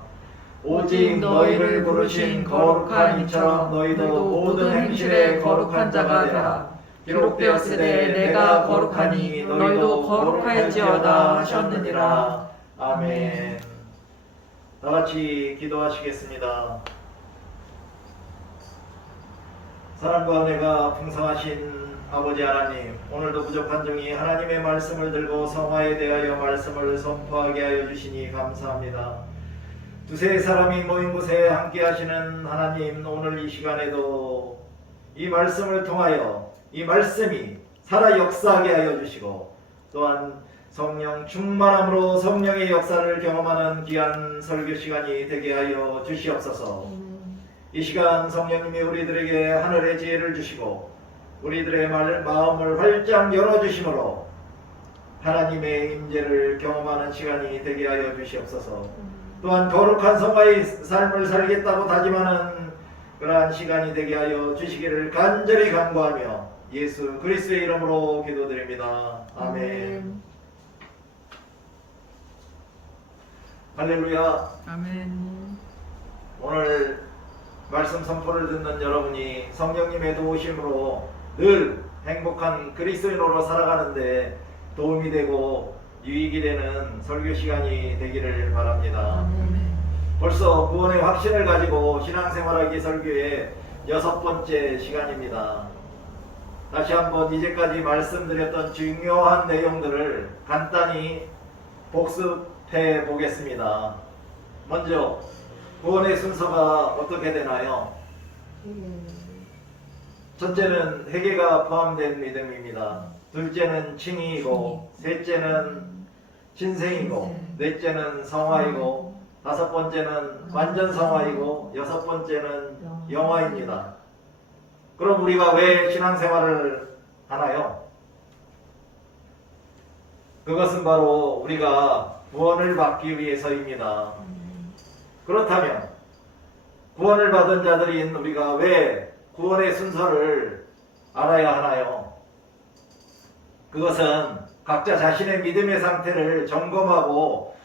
오직 너희를 부르신 거룩한 이처럼 너희도 모든 행실에 거룩한 자가 되라. 기록되었으되 내가 거룩하니 너희도 거룩할지어다 하셨느니라. 아멘. 다 같이 기도하시겠습니다. 사랑과 은혜가 풍성하신 아버지 하나님, 오늘도 부족한 종이 하나님의 말씀을 들고 성화에 대하여 말씀을 선포하게 하여 주시니 감사합니다. 두세 사람이 모인 곳에 함께 하시는 하나님, 오늘 이 시간에도 이 말씀을 통하여 이 말씀이 살아 역사하게 하여 주시고, 또한 성령 충만함으로 성령의 역사를 경험하는 귀한 설교 시간이 되게 하여 주시옵소서. 이 시간 성령님이 우리들에게 하늘의 지혜를 주시고 우리들의 마음을 활짝 열어주심으로 하나님의 임재를 경험하는 시간이 되게 하여 주시옵소서. 또한 거룩한 성화의 삶을 살겠다고 다짐하는 그러한 시간이 되게 하여 주시기를 간절히 간구하며 예수 그리스도의 이름으로 기도드립니다. 아멘. 할렐루야. 아멘. 오늘 말씀 선포를 듣는 여러분이 성령님의 도우심으로 늘 행복한 그리스도인으로 살아가는데 도움이 되고 유익이 되는 설교 시간이 되기를 바랍니다. 벌써 구원의 확신을 가지고 신앙생활하기 설교의 6번째 시간입니다. 다시 한번 이제까지 말씀드렸던 중요한 내용들을 간단히 복습해 보겠습니다. 먼저 구원의 순서가 어떻게 되나요? 첫째는 회개가 포함된 믿음입니다. 둘째는 칭의이고, 셋째는 신생이고, 넷째는 성화이고, 다섯 번째는 완전 성화이고, 여섯 번째는 영화입니다. 그럼 우리가 왜 신앙생활을 하나요? 그것은 바로 우리가 구원을 받기 위해서입니다. 그렇다면 구원을 받은 자들인 우리가 왜 구원의 순서를 알아야 하나요? 그것은 각자 자신의 믿음의 상태를 점검하고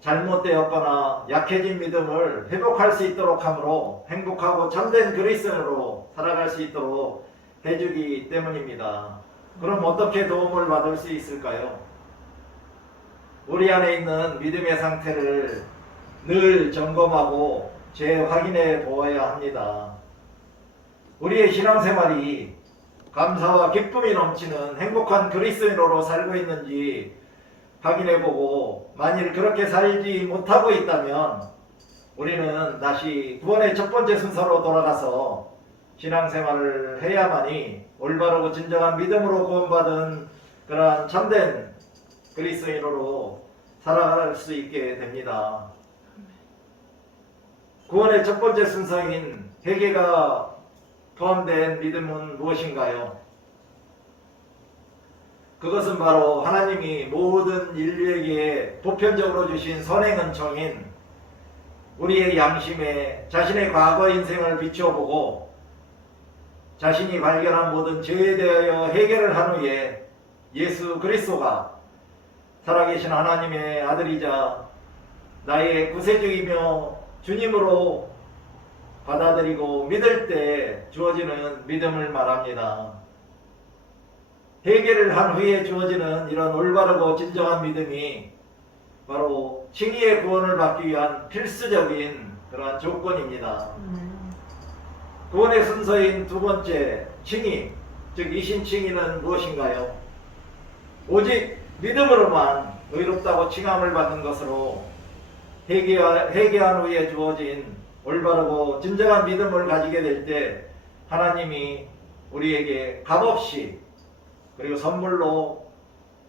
잘못되었거나 약해진 믿음을 회복할 수 있도록 하므로 행복하고 참된 그리스도인으로 살아갈 수 있도록 해주기 때문입니다. 그럼 어떻게 도움을 받을 수 있을까요? 우리 안에 있는 믿음의 상태를 늘 점검하고 재확인해 보아야 합니다. 우리의 신앙생활이 감사와 기쁨이 넘치는 행복한 그리스도인으로 살고 있는지 확인해보고, 만일 그렇게 살지 못하고 있다면 우리는 다시 구원의 첫 번째 순서로 돌아가서 신앙생활을 해야만이 올바르고 진정한 믿음으로 구원받은 그러한 참된 그리스도인으로 살아갈 수 있게 됩니다. 구원의 첫 번째 순서인 회개가 포함된 믿음은 무엇인가요? 그것은 바로 하나님이 모든 인류에게 보편적으로 주신 선행 은총인 우리의 양심에 자신의 과거 인생을 비추어보고 자신이 발견한 모든 죄에 대하여 해결을 한 후에 예수 그리스도가 살아계신 하나님의 아들이자 나의 구세주이며 주님으로 받아들이고 믿을 때 주어지는 믿음을 말합니다. 해결을 한 후에 주어지는 이런 올바르고 진정한 믿음이 바로 칭의의 구원을 받기 위한 필수적인 그러한 조건입니다. 구원의 순서인 두 번째, 칭의, 즉 이신칭의는 무엇인가요? 오직 믿음으로만 의롭다고 칭함을 받는 것으로 회개한 후에 주어진 올바르고 진정한 믿음을 가지게 될 때 하나님이 우리에게 값없이 그리고 선물로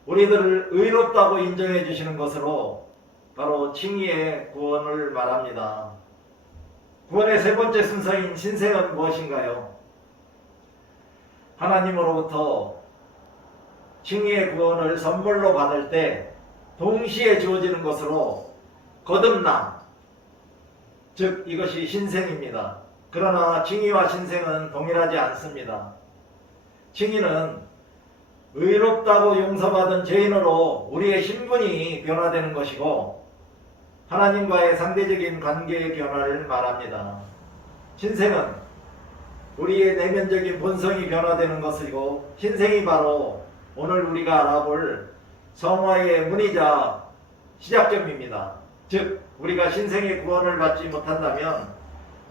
우리들을 의롭다고 인정해 주시는 것으로 바로 칭의의 구원을 말합니다. 구원의 세 번째 순서인 신생은 무엇인가요? 하나님으로부터 칭의의 구원을 선물로 받을 때 동시에 주어지는 것으로 거듭남, 즉 이것이 신생입니다. 그러나 칭의와 신생은 동일하지 않습니다. 칭의는 의롭다고 용서받은 죄인으로 우리의 신분이 변화되는 것이고 하나님과의 상대적인 관계의 변화를 말합니다. 신생은 우리의 내면적인 본성이 변화되는 것이고 신생이 바로 오늘 우리가 알아볼 성화의 문이자 시작점입니다. 즉 우리가 신생의 구원을 받지 못한다면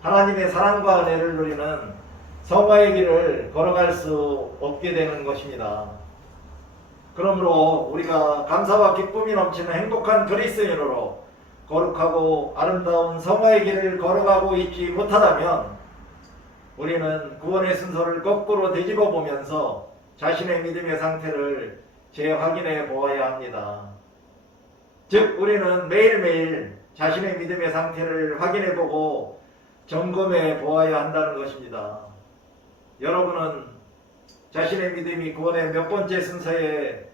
하나님의 사랑과 은혜를 누리는 성화의 길을 걸어갈 수 없게 되는 것입니다. 그러므로 우리가 감사와 기쁨이 넘치는 행복한 그리스도인으로 거룩하고 아름다운 성화의 길을 걸어가고 있지 못하다면 우리는 구원의 순서를 거꾸로 되짚어 보면서 자신의 믿음의 상태를 재확인해 보아야 합니다. 즉 우리는 매일매일 자신의 믿음의 상태를 확인해 보고 점검해 보아야 한다는 것입니다. 여러분은 자신의 믿음이 구원의 몇 번째 순서에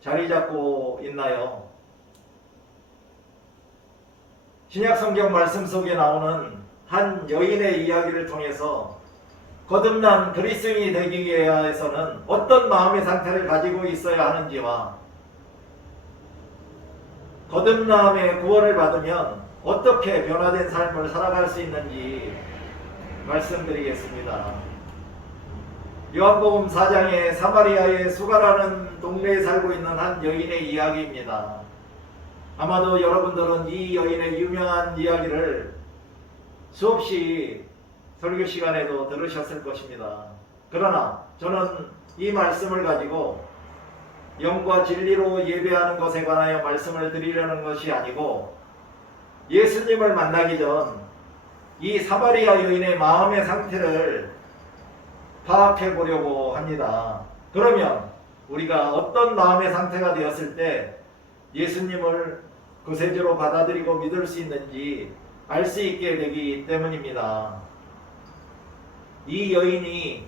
자리 잡고 있나요? 신약 성경 말씀 속에 나오는 한 여인의 이야기를 통해서 거듭난 그리스도인이 되기 위해서는 어떤 마음의 상태를 가지고 있어야 하는지와 거듭남의 구원을 받으면 어떻게 변화된 삶을 살아갈 수 있는지 말씀드리겠습니다. 요한복음 4장에 사마리아의 수가라는 동네에 살고 있는 한 여인의 이야기입니다. 아마도 여러분들은 이 여인의 유명한 이야기를 수없이 설교 시간에도 들으셨을 것입니다. 그러나 저는 이 말씀을 가지고 영과 진리로 예배하는 것에 관하여 말씀을 드리려는 것이 아니고 예수님을 만나기 전 이 사마리아 여인의 마음의 상태를 파악해 보려고 합니다. 그러면 우리가 어떤 마음의 상태가 되었을 때 예수님을 구세주로 받아들이고 믿을 수 있는지 알 수 있게 되기 때문입니다. 이 여인이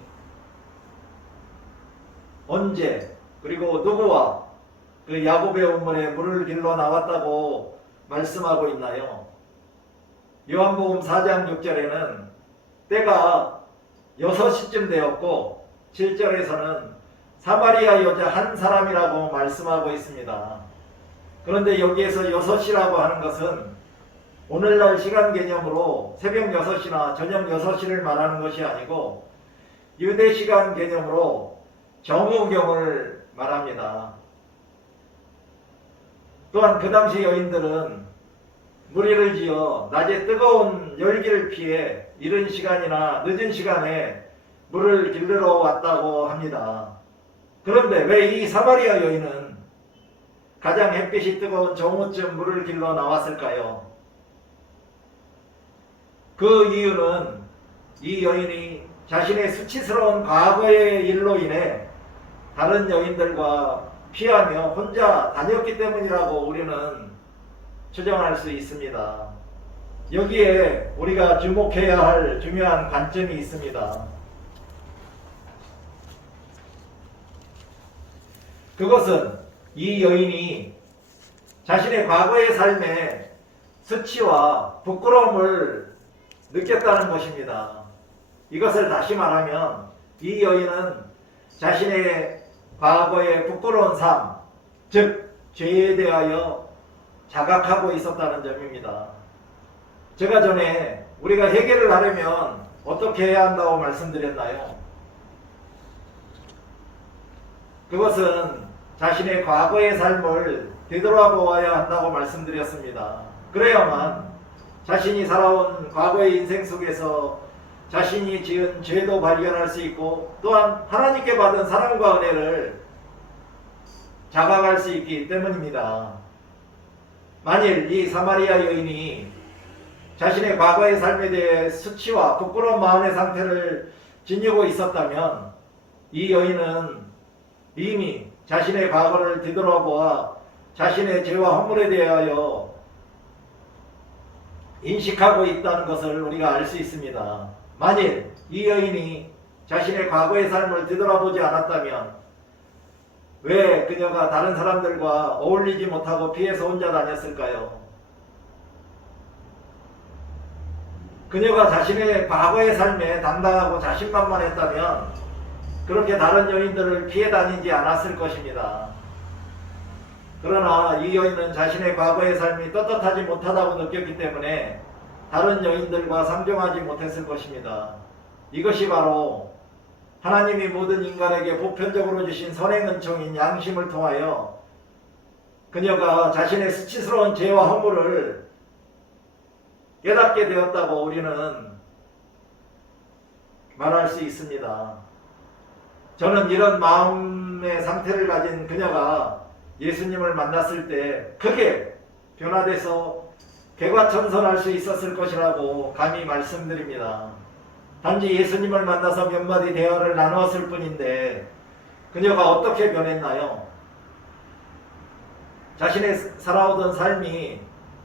언제 그리고 누구와 그 야곱의 우물에 물을 길러 나왔다고 말씀하고 있나요? 요한복음 4장 6절에는 때가 6시쯤 되었고 7절에서는 사마리아 여자 한 사람이라고 말씀하고 있습니다. 그런데 여기에서 6시라고 하는 것은 오늘날 시간 개념으로 새벽 6시나 저녁 6시를 말하는 것이 아니고 유대 시간 개념으로 정오경을 말합니다. 또한 그 당시 여인들은 무리를 지어 낮에 뜨거운 열기를 피해 이른 시간이나 늦은 시간에 물을 길르러 왔다고 합니다. 그런데 왜 이 사마리아 여인은 가장 햇빛이 뜨거운 정오쯤 물을 길러 나왔을까요? 그 이유는 이 여인이 자신의 수치스러운 과거의 일로 인해 다른 여인들과 피하며 혼자 다녔기 때문이라고 우리는 추정할 수 있습니다. 여기에 우리가 주목해야 할 중요한 관점이 있습니다. 그것은 이 여인이 자신의 과거의 삶에 수치와 부끄러움을 느꼈다는 것입니다. 이것을 다시 말하면 이 여인은 자신의 과거의 부끄러운 삶, 즉 죄에 대하여 자각하고 있었다는 점입니다. 제가 전에 우리가 해결을 하려면 어떻게 해야 한다고 말씀드렸나요? 그것은 자신의 과거의 삶을 되돌아보아야 한다고 말씀드렸습니다. 그래야만 자신이 살아온 과거의 인생 속에서 자신이 지은 죄도 발견할 수 있고 또한 하나님께 받은 사랑과 은혜를 자각할 수 있기 때문입니다. 만일 이 사마리아 여인이 자신의 과거의 삶에 대해 수치와 부끄러운 마음의 상태를 지니고 있었다면 이 여인은 이미 자신의 과거를 뒤돌아보아 자신의 죄와 허물에 대하여 인식하고 있다는 것을 우리가 알 수 있습니다. 만일 이 여인이 자신의 과거의 삶을 뒤돌아보지 않았다면 왜 그녀가 다른 사람들과 어울리지 못하고 피해서 혼자 다녔을까요? 그녀가 자신의 과거의 삶에 당당하고 자신만만했다면 그렇게 다른 여인들을 피해 다니지 않았을 것입니다. 그러나 이 여인은 자신의 과거의 삶이 떳떳하지 못하다고 느꼈기 때문에 다른 여인들과 상종하지 못했을 것입니다. 이것이 바로 하나님이 모든 인간에게 보편적으로 주신 선행 은총인 양심을 통하여 그녀가 자신의 수치스러운 죄와 허물을 깨닫게 되었다고 우리는 말할 수 있습니다. 저는 이런 마음의 상태를 가진 그녀가 예수님을 만났을 때 크게 변화돼서 개과천선할 수 있었을 것이라고 감히 말씀드립니다. 단지 예수님을 만나서 몇 마디 대화를 나누었을 뿐인데 그녀가 어떻게 변했나요? 자신의 살아오던 삶이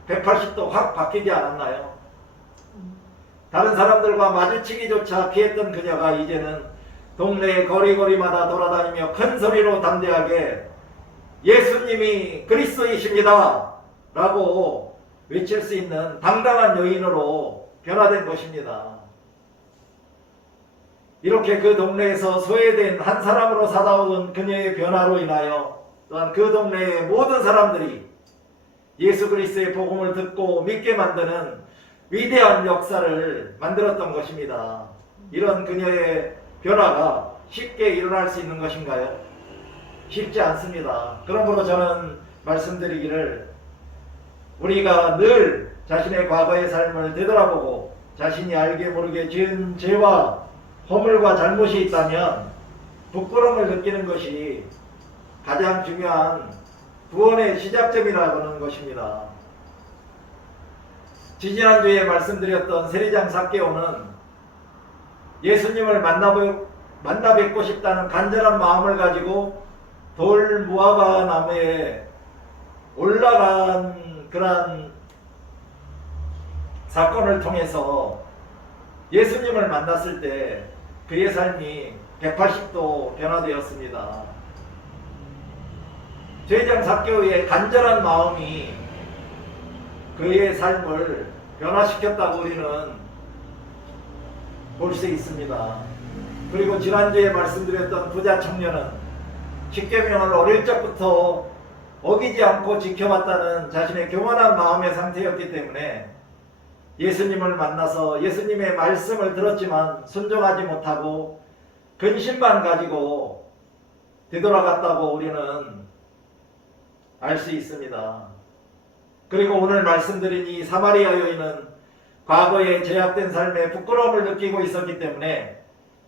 180도 확 바뀌지 않았나요? 다른 사람들과 마주치기조차 피했던 그녀가 이제는 동네 거리거리마다 돌아다니며 큰 소리로 담대하게 예수님이 그리스도이십니다 라고 외칠 수 있는 당당한 여인으로 변화된 것입니다. 이렇게 그 동네에서 소외된 한 사람으로 살아오던 그녀의 변화로 인하여 또한 그 동네의 모든 사람들이 예수 그리스도의 복음을 듣고 믿게 만드는 위대한 역사를 만들었던 것입니다. 이런 그녀의 변화가 쉽게 일어날 수 있는 것인가요? 쉽지 않습니다. 그러므로 저는 말씀드리기를 우리가 늘 자신의 과거의 삶을 되돌아보고 자신이 알게 모르게 지은 죄와 허물과 잘못이 있다면 부끄러움을 느끼는 것이 가장 중요한 구원의 시작점이라는 것입니다. 지지난주에 말씀드렸던 세리장 삭개오는 예수님을 만나 뵙고 싶다는 간절한 마음을 가지고 돌 무화과 나무에 올라간 그러한 사건을 통해서 예수님을 만났을 때 그의 삶이 180도 변화되었습니다. 제장 삭개오의 간절한 마음이 그의 삶을 변화시켰다고 우리는 볼 수 있습니다. 그리고 지난주에 말씀드렸던 부자 청년은 십계명을 어릴 적부터 어기지 않고 지켜왔다는 자신의 교만한 마음의 상태였기 때문에 예수님을 만나서 예수님의 말씀을 들었지만 순종하지 못하고 근심만 가지고 되돌아갔다고 우리는 알 수 있습니다. 그리고 오늘 말씀드린 이 사마리아 여인은 과거의 제약된 삶에 부끄러움을 느끼고 있었기 때문에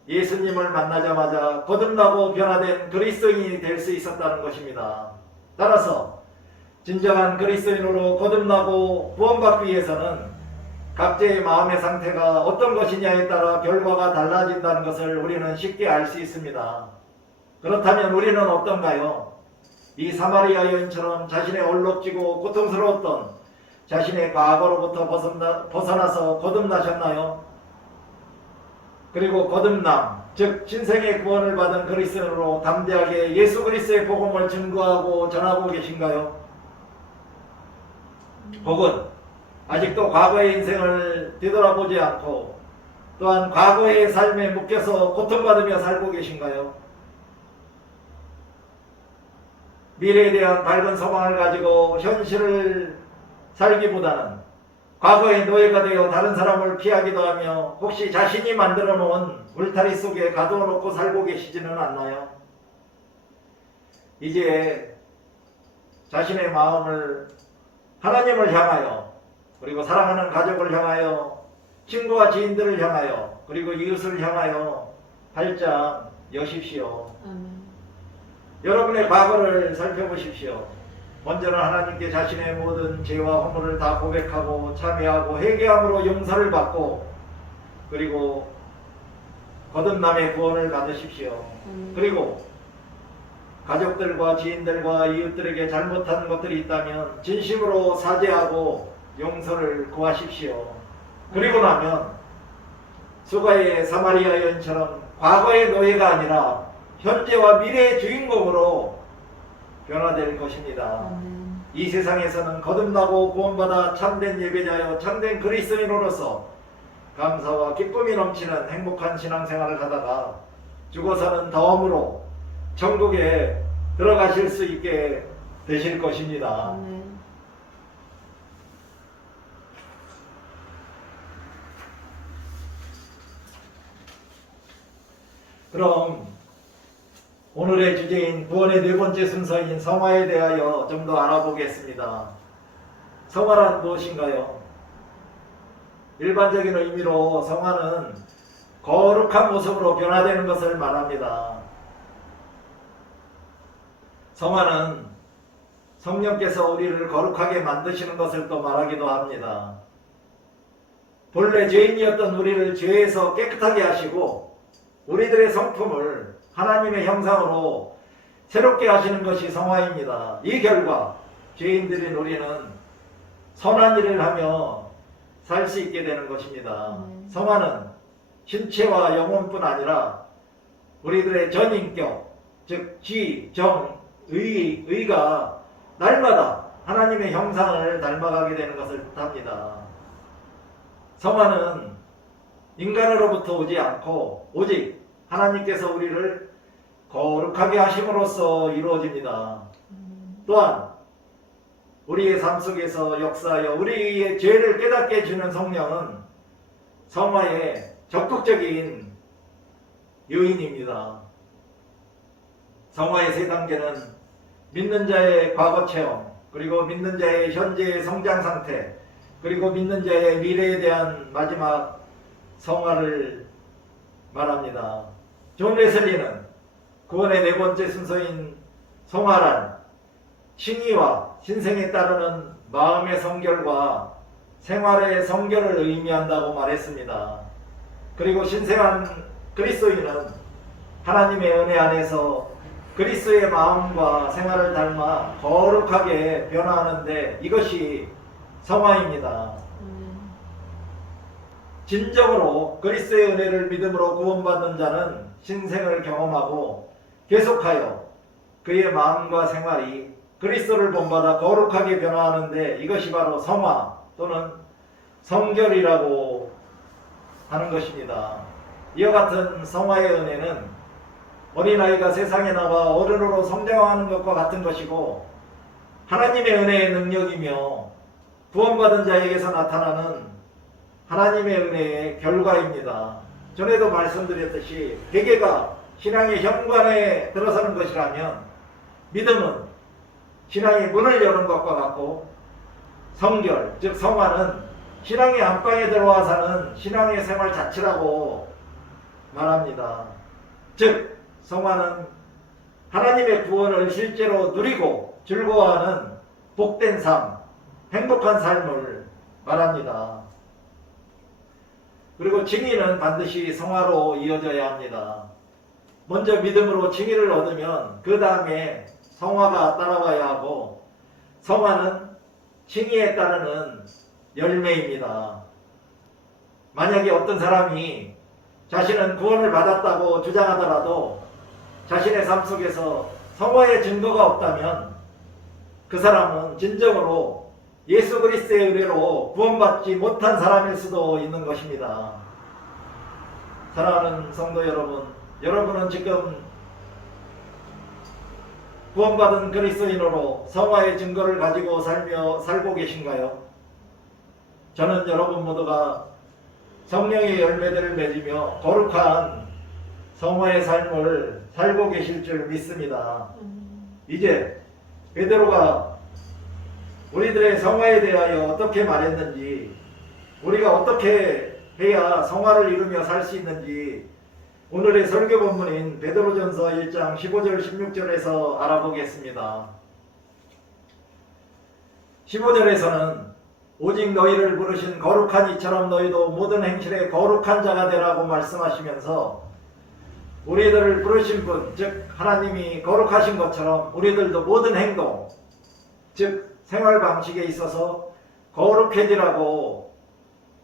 예수님을 만나자마자 거듭나고 변화된 그리스도인이 될 수 있었다는 것입니다. 따라서 진정한 그리스도인으로 거듭나고 구원받기 위해서는 각자의 마음의 상태가 어떤 것이냐에 따라 결과가 달라진다는 것을 우리는 쉽게 알 수 있습니다. 그렇다면 우리는 어떤가요? 이 사마리아 여인처럼 자신의 얼룩지고 고통스러웠던 자신의 과거로부터 벗어나서 거듭나셨나요? 그리고 거듭남, 즉 신생의 구원을 받은 그리스도인으로 담대하게 예수 그리스도의 복음을 증거하고 전하고 계신가요? 혹은 아직도 과거의 인생을 되돌아보지 않고 또한 과거의 삶에 묶여서 고통받으며 살고 계신가요? 미래에 대한 밝은 소망을 가지고 현실을 살기보다는 과거의 노예가 되어 다른 사람을 피하기도 하며 혹시 자신이 만들어 놓은 울타리 속에 가두어 놓고 살고 계시지는 않나요? 이제 자신의 마음을 하나님을 향하여 그리고 사랑하는 가족을 향하여 친구와 지인들을 향하여 그리고 이웃을 향하여 활짝 여십시오. 여러분의 과거를 살펴보십시오. 먼저는 하나님께 자신의 모든 죄와 허물을 다 고백하고 참회하고 회개함으로 용서를 받고 그리고 거듭남의 구원을 받으십시오. 그리고 가족들과 지인들과 이웃들에게 잘못한 것들이 있다면 진심으로 사죄하고 용서를 구하십시오. 그리고 나면 수가의 사마리아 여인처럼 과거의 노예가 아니라 현재와 미래의 주인공으로 변화될 것입니다. 이 세상에서는 거듭나고 구원받아 참된 예배자여 참된 그리스도인으로서 감사와 기쁨이 넘치는 행복한 신앙생활을 하다가 죽어서는 다음으로 천국에 들어가실 수 있게 되실 것입니다. 아멘. 그럼 오늘의 주제인 구원의 네 번째 순서인 성화에 대하여 좀 더 알아보겠습니다. 성화란 무엇인가요? 일반적인 의미로 성화는 거룩한 모습으로 변화되는 것을 말합니다. 성화는 성령께서 우리를 거룩하게 만드시는 것을 또 말하기도 합니다. 본래 죄인이었던 우리를 죄에서 깨끗하게 하시고 우리들의 성품을 하나님의 형상으로 새롭게 하시는 것이 성화입니다. 이 결과 죄인들인 우리는 선한 일을 하며 살 수 있게 되는 것입니다. 성화는 신체와 영혼뿐 아니라 우리들의 전인격, 즉 지, 정, 의가 날마다 하나님의 형상을 닮아가게 되는 것을 뜻합니다. 성화는 인간으로부터 오지 않고 오직 하나님께서 우리를 거룩하게 하심으로써 이루어집니다. 또한 우리의 삶 속에서 역사하여 우리의 죄를 깨닫게 해주는 성령은 성화의 적극적인 요인입니다. 성화의 세 단계는 믿는 자의 과거 체험, 그리고 믿는 자의 현재의 성장 상태, 그리고 믿는 자의 미래에 대한 마지막 성화를 말합니다. 존 웨슬리는 구원의 네 번째 순서인 성화란 칭의와 신생에 따르는 마음의 성결과 생활의 성결을 의미한다고 말했습니다. 그리고 신생한 그리스도인은 하나님의 은혜 안에서 그리스도의 마음과 생활을 닮아 거룩하게 변화하는데 이것이 성화입니다. 진정으로 그리스도의 은혜를 믿음으로 구원받는 자는 신생을 경험하고 계속하여 그의 마음과 생활이 그리스도를 본받아 거룩하게 변화하는데 이것이 바로 성화 또는 성결이라고 하는 것입니다. 이와 같은 성화의 은혜는 어린아이가 세상에 나와 어른으로 성장하는 것과 같은 것이고 하나님의 은혜의 능력이며 구원받은 자에게서 나타나는 하나님의 은혜의 결과입니다. 전에도 말씀드렸듯이 회개가 신앙의 현관에 들어서는 것이라면 믿음은 신앙의 문을 여는 것과 같고 성결, 즉 성화는 신앙의 안방에 들어와 사는 신앙의 생활 자체라고 말합니다. 즉 성화는 하나님의 구원을 실제로 누리고 즐거워하는 복된 삶, 행복한 삶을 말합니다. 그리고 칭의는 반드시 성화로 이어져야 합니다. 먼저 믿음으로 칭의를 얻으면 그 다음에 성화가 따라와야 하고 성화는 칭의에 따르는 열매입니다. 만약에 어떤 사람이 자신은 구원을 받았다고 주장하더라도 자신의 삶 속에서 성화의 증거가 없다면 그 사람은 진정으로 예수 그리스도의 은혜로 구원받지 못한 사람일 수도 있는 것입니다. 사랑하는 성도 여러분, 여러분은 지금 구원받은 그리스도인으로 성화의 증거를 가지고 살고 계신가요? 저는 여러분 모두가 성령의 열매들을 맺으며 거룩한 성화의 삶을 살고 계실 줄 믿습니다. 이제 베드로가 우리들의 성화에 대하여 어떻게 말했는지, 우리가 어떻게 해야 성화를 이루며 살 수 있는지 오늘의 설교 본문인 베드로전서 1장 15절 16절에서 알아보겠습니다. 15절에서는 오직 너희를 부르신 거룩한 이처럼 너희도 모든 행실에 거룩한 자가 되라고 말씀하시면서 우리들을 부르신 분, 즉 하나님이 거룩하신 것처럼 우리들도 모든 행동, 즉 생활 방식에 있어서 거룩해지라고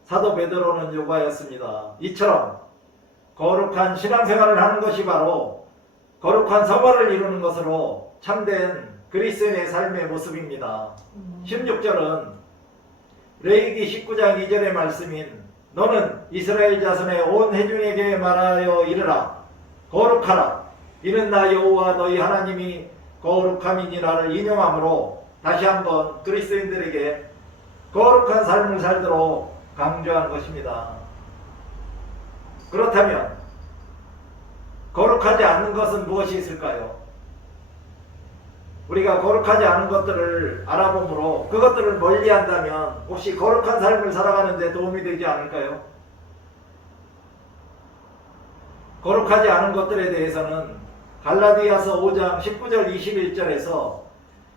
사도 베드로는 요구하였습니다. 이처럼 거룩한 신앙생활을 하는 것이 바로 거룩한 성화를 이루는 것으로 참된 그리스도인의 삶의 모습입니다. 16절은 레위기 19장 2절의 말씀인 너는 이스라엘 자손의 온 회중에게 말하여 이르라. 거룩하라. 이는 나 여호와 너희 하나님이 거룩함이니라를 인용함으로 다시 한번 그리스도인들에게 거룩한 삶을 살도록 강조한 것입니다. 그렇다면 거룩하지 않는 것은 무엇이 있을까요? 우리가 거룩하지 않은 것들을 알아보므로 그것들을 멀리한다면 혹시 거룩한 삶을 살아가는 데 도움이 되지 않을까요? 거룩하지 않은 것들에 대해서는 갈라디아서 5장 19절 21절에서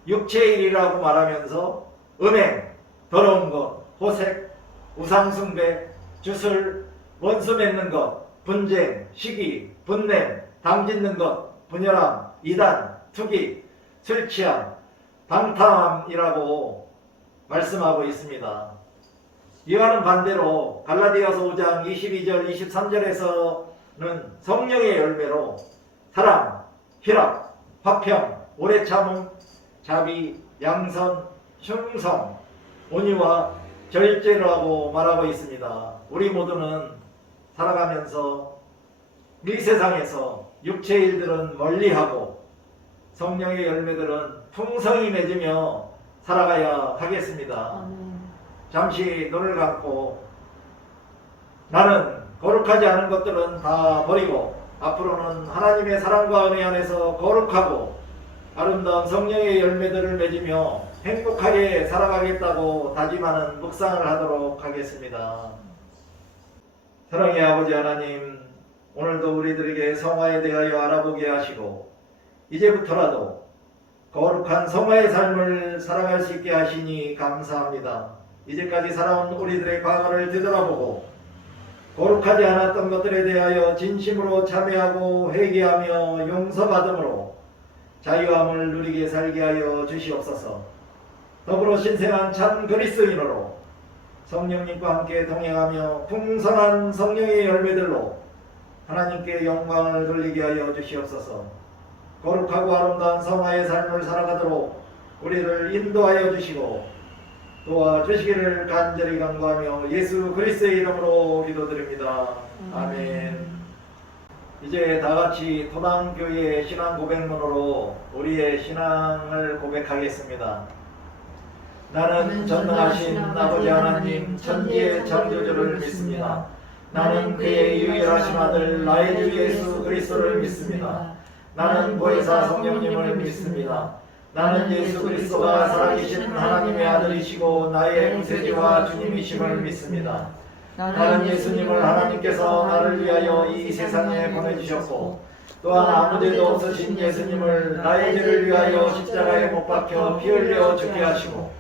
육체의 일이라고 말하면서 음행, 더러운 것, 호색, 우상숭배, 주술, 원수 맺는 것, 분쟁, 시기, 분냄, 담짓는 것, 분열함, 이단, 투기, 술 취함, 방탕함이라고 말씀하고 있습니다. 이와는 반대로 갈라디아서 5장 22절 23절에서는 성령의 열매로 사랑, 희락, 화평, 오래 참음, 자비, 양선, 충성, 온유와 절제라고 말하고 있습니다. 우리 모두는 살아가면서 이 세상에서 육체의 일들은 멀리하고 성령의 열매들은 풍성히 맺으며 살아가야 하겠습니다. 잠시 눈을 감고 나는 거룩하지 않은 것들은 다 버리고 앞으로는 하나님의 사랑과 은혜 안에서 거룩하고 아름다운 성령의 열매들을 맺으며 행복하게 살아가겠다고 다짐하는 묵상을 하도록 하겠습니다. 사랑의 아버지 하나님, 오늘도 우리들에게 성화에 대하여 알아보게 하시고 이제부터라도 거룩한 성화의 삶을 살아갈 수 있게 하시니 감사합니다. 이제까지 살아온 우리들의 과거를 되돌아보고 거룩하지 않았던 것들에 대하여 진심으로 참회하고 회개하며 용서받음으로 자유함을 누리게 살게 하여 주시옵소서. 더불어 신생한 참 그리스도인으로 성령님과 함께 동행하며 풍성한 성령의 열매들로 하나님께 영광을 돌리게 하여 주시옵소서. 거룩하고 아름다운 성화의 삶을 살아가도록 우리를 인도하여 주시고 도와주시기를 간절히 간구하며 예수 그리스도의 이름으로 기도드립니다. 아멘. 이제 다같이 토당교회의 신앙 고백문으로 우리의 신앙을 고백하겠습니다. 나는 전능하신 아버지 하나님 천지의 창조주를 믿습니다. 나는 그의 유일하신 아들 나의 주 예수 그리스도를 믿습니다. 나는 보혜사 성령님을 믿습니다. 나는 예수 그리스도가 살아계신 하나님의 아들이시고 나의 구세주와 주님이심을 믿습니다. 나는 예수님을 하나님께서 나를 위하여 이 세상에 보내주셨고 또한 아무 죄도 없으신 예수님을 나의 죄를 위하여 십자가에 못 박혀 피 흘려 죽게 하시고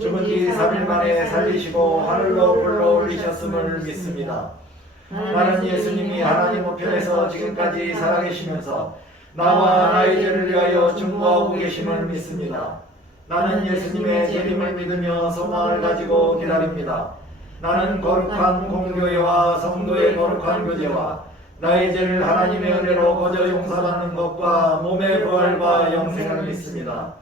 죽은 뒤 3일 만에 살리시고 하늘로 불러 올리셨음을 믿습니다. 나는 예수님이 하나님 우편에서 지금까지 살아계시면서 나와 나의 죄를 위하여 중보하고 계심을 믿습니다. 나는 예수님의 재림을 믿으며 소망을 가지고 기다립니다. 나는 거룩한 공교회와 성도의 거룩한 교제와 나의 죄를 하나님의 은혜로 거저 용서받는 것과 몸의 부활과 영생을 믿습니다.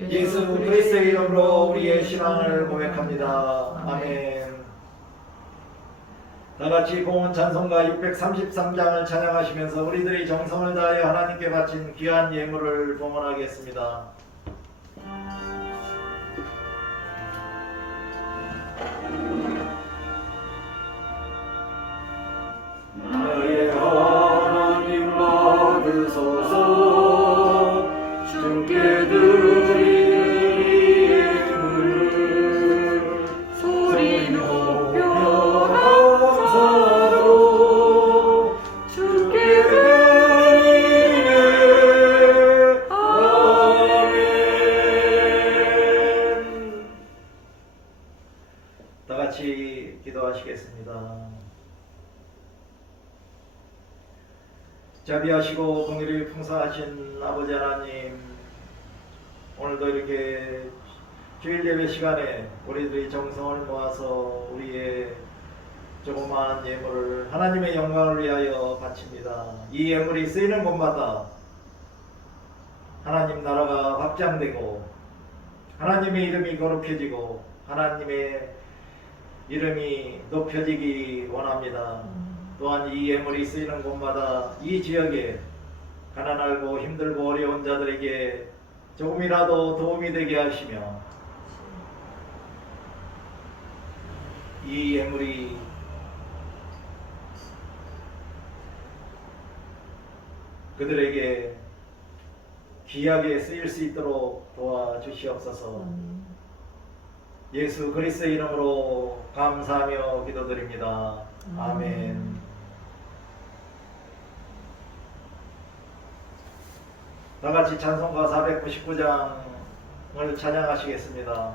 예수 그리스도의 이름으로 우리의 신앙을 고백합니다. 아멘. 다같이 공헌 찬송가 633장을 찬양하시면서 우리들이 정성을 다하여 하나님께 바친 귀한 예물을 봉헌하겠습니다. 나의 하나님 받으소서 주께 드리는 이 예물을 소리 높여 감사로 주께 드리네. 아멘. 다같이 기도하시겠습니다. 자비하시고 공의를 풍성하신 아버지 하나님, 오늘도 이렇게 주일 예배 시간에 우리들이 정성을 모아서 우리의 조그마한 예물을 하나님의 영광을 위하여 바칩니다. 이 예물이 쓰이는 곳마다 하나님 나라가 확장되고 하나님의 이름이 거룩해지고 하나님의 이름이 높여지기 원합니다. 또한 이 예물이 쓰이는 곳마다 이 지역에 가난하고 힘들고 어려운 자들에게 조금이라도 도움이 되게 하시며 이 예물이 그들에게 귀하게 쓰일 수 있도록 도와주시옵소서. 예수 그리스도의 이름으로 감사하며 기도드립니다. 아멘. 다같이 찬송가 499장을 찬양하시겠습니다.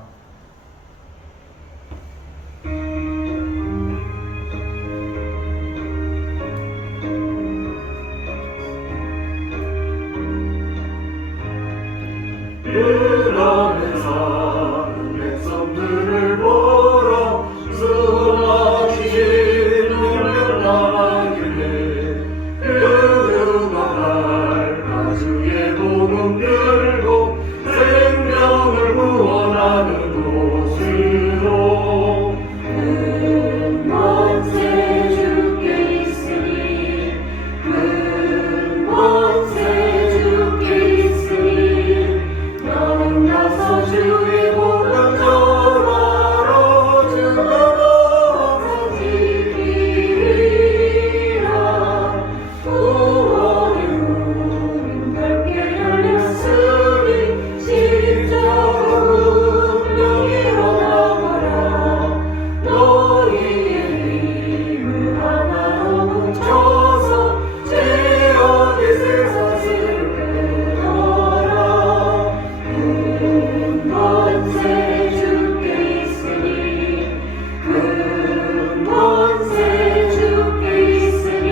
그러면서 백성들을 보러 수고하신 명령하길래 그들과 가주의 복음 들고 생명을 구원하는 곳으로 먼세 주께 있으니 먼세 주께 있으니 너는 가서 주의 복음 전하러 주가 나서 지키리라. 구원의 문이 밝게 열렸으니 십자가 운명이 일어나거라. 너희의 힘을 하나로 뭉쳐서 죄악의 쇠사슬을 끊어라. 먼세 주께 있으니 먼세 주께 있으니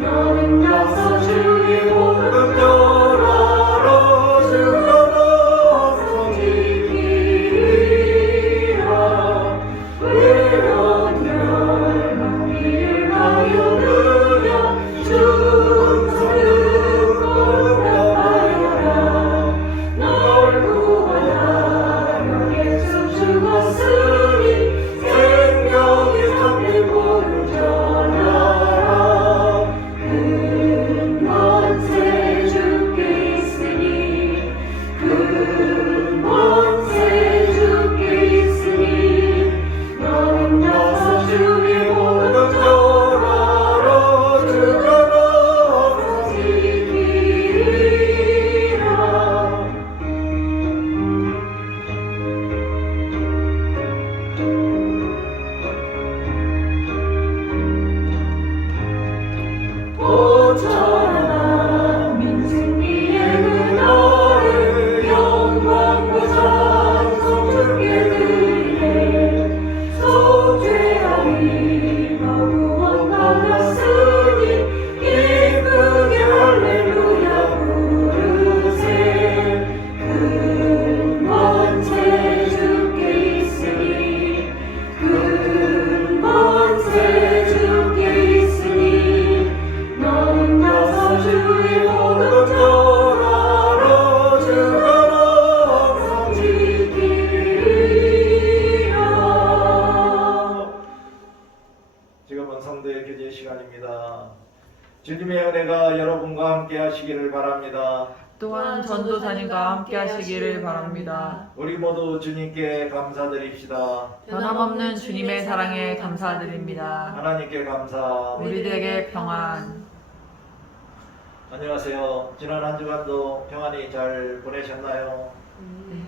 너는 가서 주의 복음 전하러 주가 나서 지키리라. 외로운 멸망을 하여느냐 충성을 공격하여라. 널 구원하려 예수 죽었으니 생명의 참된 복음 전하라. 먼세 주께 있으니 먼세 주께 있으니 너는 가서 주의 복음 전하러 주가 나서 지키리라. 오천하나 민승리의 그날을 영광과 찬송 주께 드리네. 속죄하리 구원 받았으니 기쁘게 할렐루야 부르세. 먼세 주께 있으니 먼세 주께 있으니 너는 가서 주의 복음 전하러 주가 나서 지키리라. 지금은 성도의 교제 시간입니다. 주님의 은혜가 여러분과 함께 하시기를 바랍니다. 또한 전도사님과 함께 하시기를 바랍니다. 우리 모두 주님께 감사드립시다. 변함없는 주님의 사랑에 감사드립니다. 하나님께 감사. 우리들에게 평안. 안녕하세요. 지난 한 주간도 평안히 잘 보내셨나요?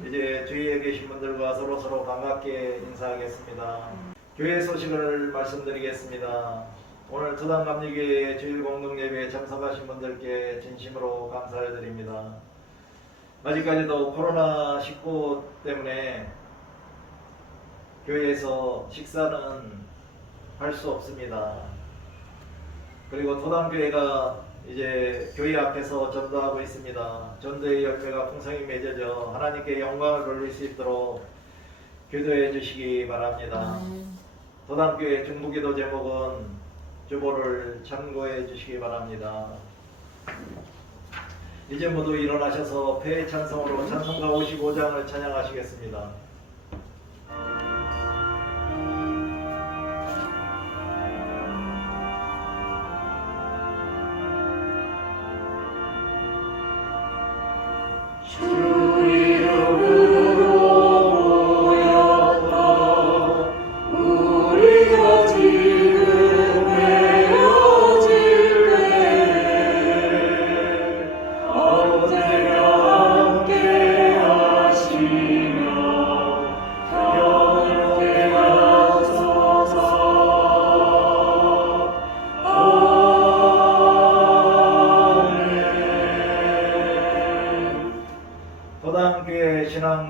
이제 주위에 계신 분들과 서로 반갑게 인사하겠습니다. 교회 소식을 말씀드리겠습니다. 오늘 두단감리교회 주일 공동 예배에 참석하신 분들께 진심으로 감사를 드립니다. 아직까지도 코로나19 때문에 교회에서 식사는 할 수 없습니다. 그리고 도단교회가 이제 교회 앞에서 전도하고 있습니다. 전도의 열매가 풍성히 맺어져 하나님께 영광을 돌릴 수 있도록 기도해 주시기 바랍니다. 도단교회 중부기도 제목은 주보를 참고해 주시기 바랍니다. 이제 모두 일어나셔서 폐의 찬송으로 찬송가 55장을 찬양하시겠습니다.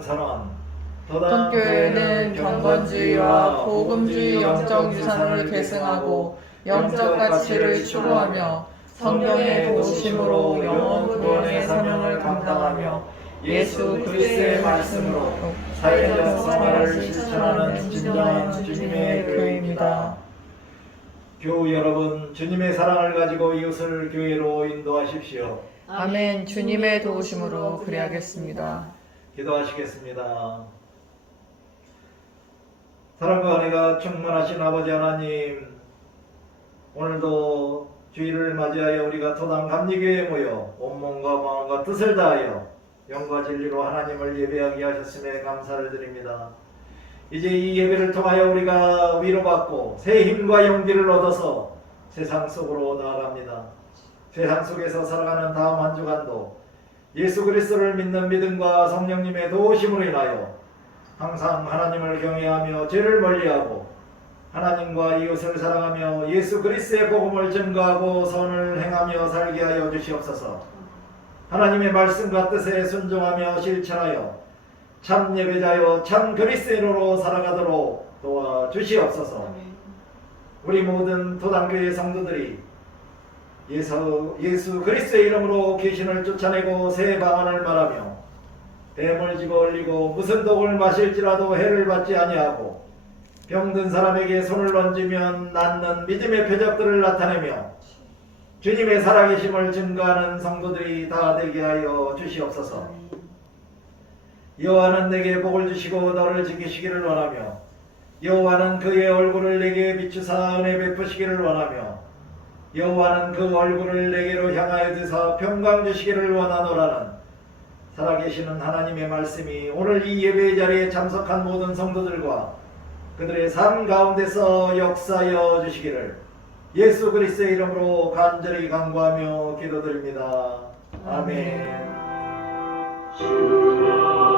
선언. 도당교회는 경건주의와 복음주의 영적 유산을 계승하고 영적 가치를 추구하며 성경의 도우심으로 영원 구원의 사명을 감당하며 예수 그리스도의 말씀으로 사회적 생활을 실천하는 진정한 주님의 교회입니다. 교우 여러분, 주님의 사랑을 가지고 이웃을 교회로 인도하십시오. 아멘. 주님의 도우심으로 그리하겠습니다. 기도하시겠습니다. 사랑과 은혜가 충만하신 아버지 하나님, 오늘도 주일을 맞이하여 우리가 토당 감리교회에 모여 온몸과 마음과 뜻을 다하여 영과 진리로 하나님을 예배하게 하셨음에 감사를 드립니다. 이제 이 예배를 통하여 우리가 위로받고 새 힘과 용기를 얻어서 세상 속으로 나아갑니다. 세상 속에서 살아가는 다음 한 주간도 예수 그리스도를 믿는 믿음과 성령님의 도우심으로 인하여 항상 하나님을 경외하며 죄를 멀리하고 하나님과 이웃을 사랑하며 예수 그리스도의 복음을 증거하고 선을 행하며 살게 하여 주시옵소서. 하나님의 말씀과 뜻에 순종하며 실천하여 참 예배자여 참 그리스도인으로 살아가도록 도와주시옵소서. 우리 모든 토당교회 성도들이 예수 그리스도의 이름으로 귀신을 쫓아내고 새 방언을 말하며 뱀을 집어 올리고 무슨 독을 마실지라도 해를 받지 아니하고 병든 사람에게 손을 얹으면 낫는 믿음의 표적들을 나타내며 주님의 살아계심을 증거하는 성도들이 다 되게 하여 주시옵소서. 여호와는 내게 복을 주시고 너를 지키시기를 원하며 여호와는 그의 얼굴을 내게 비추사 은혜 베푸시기를 원하며 여호와는 그 얼굴을 내게로 향하여 드사 평강 주시기를 원하노라는 살아계시는 하나님의 말씀이 오늘 이 예배의 자리에 참석한 모든 성도들과 그들의 삶 가운데서 역사하여 주시기를 예수 그리스도의 이름으로 간절히 간구하며 기도드립니다. 아멘. 주여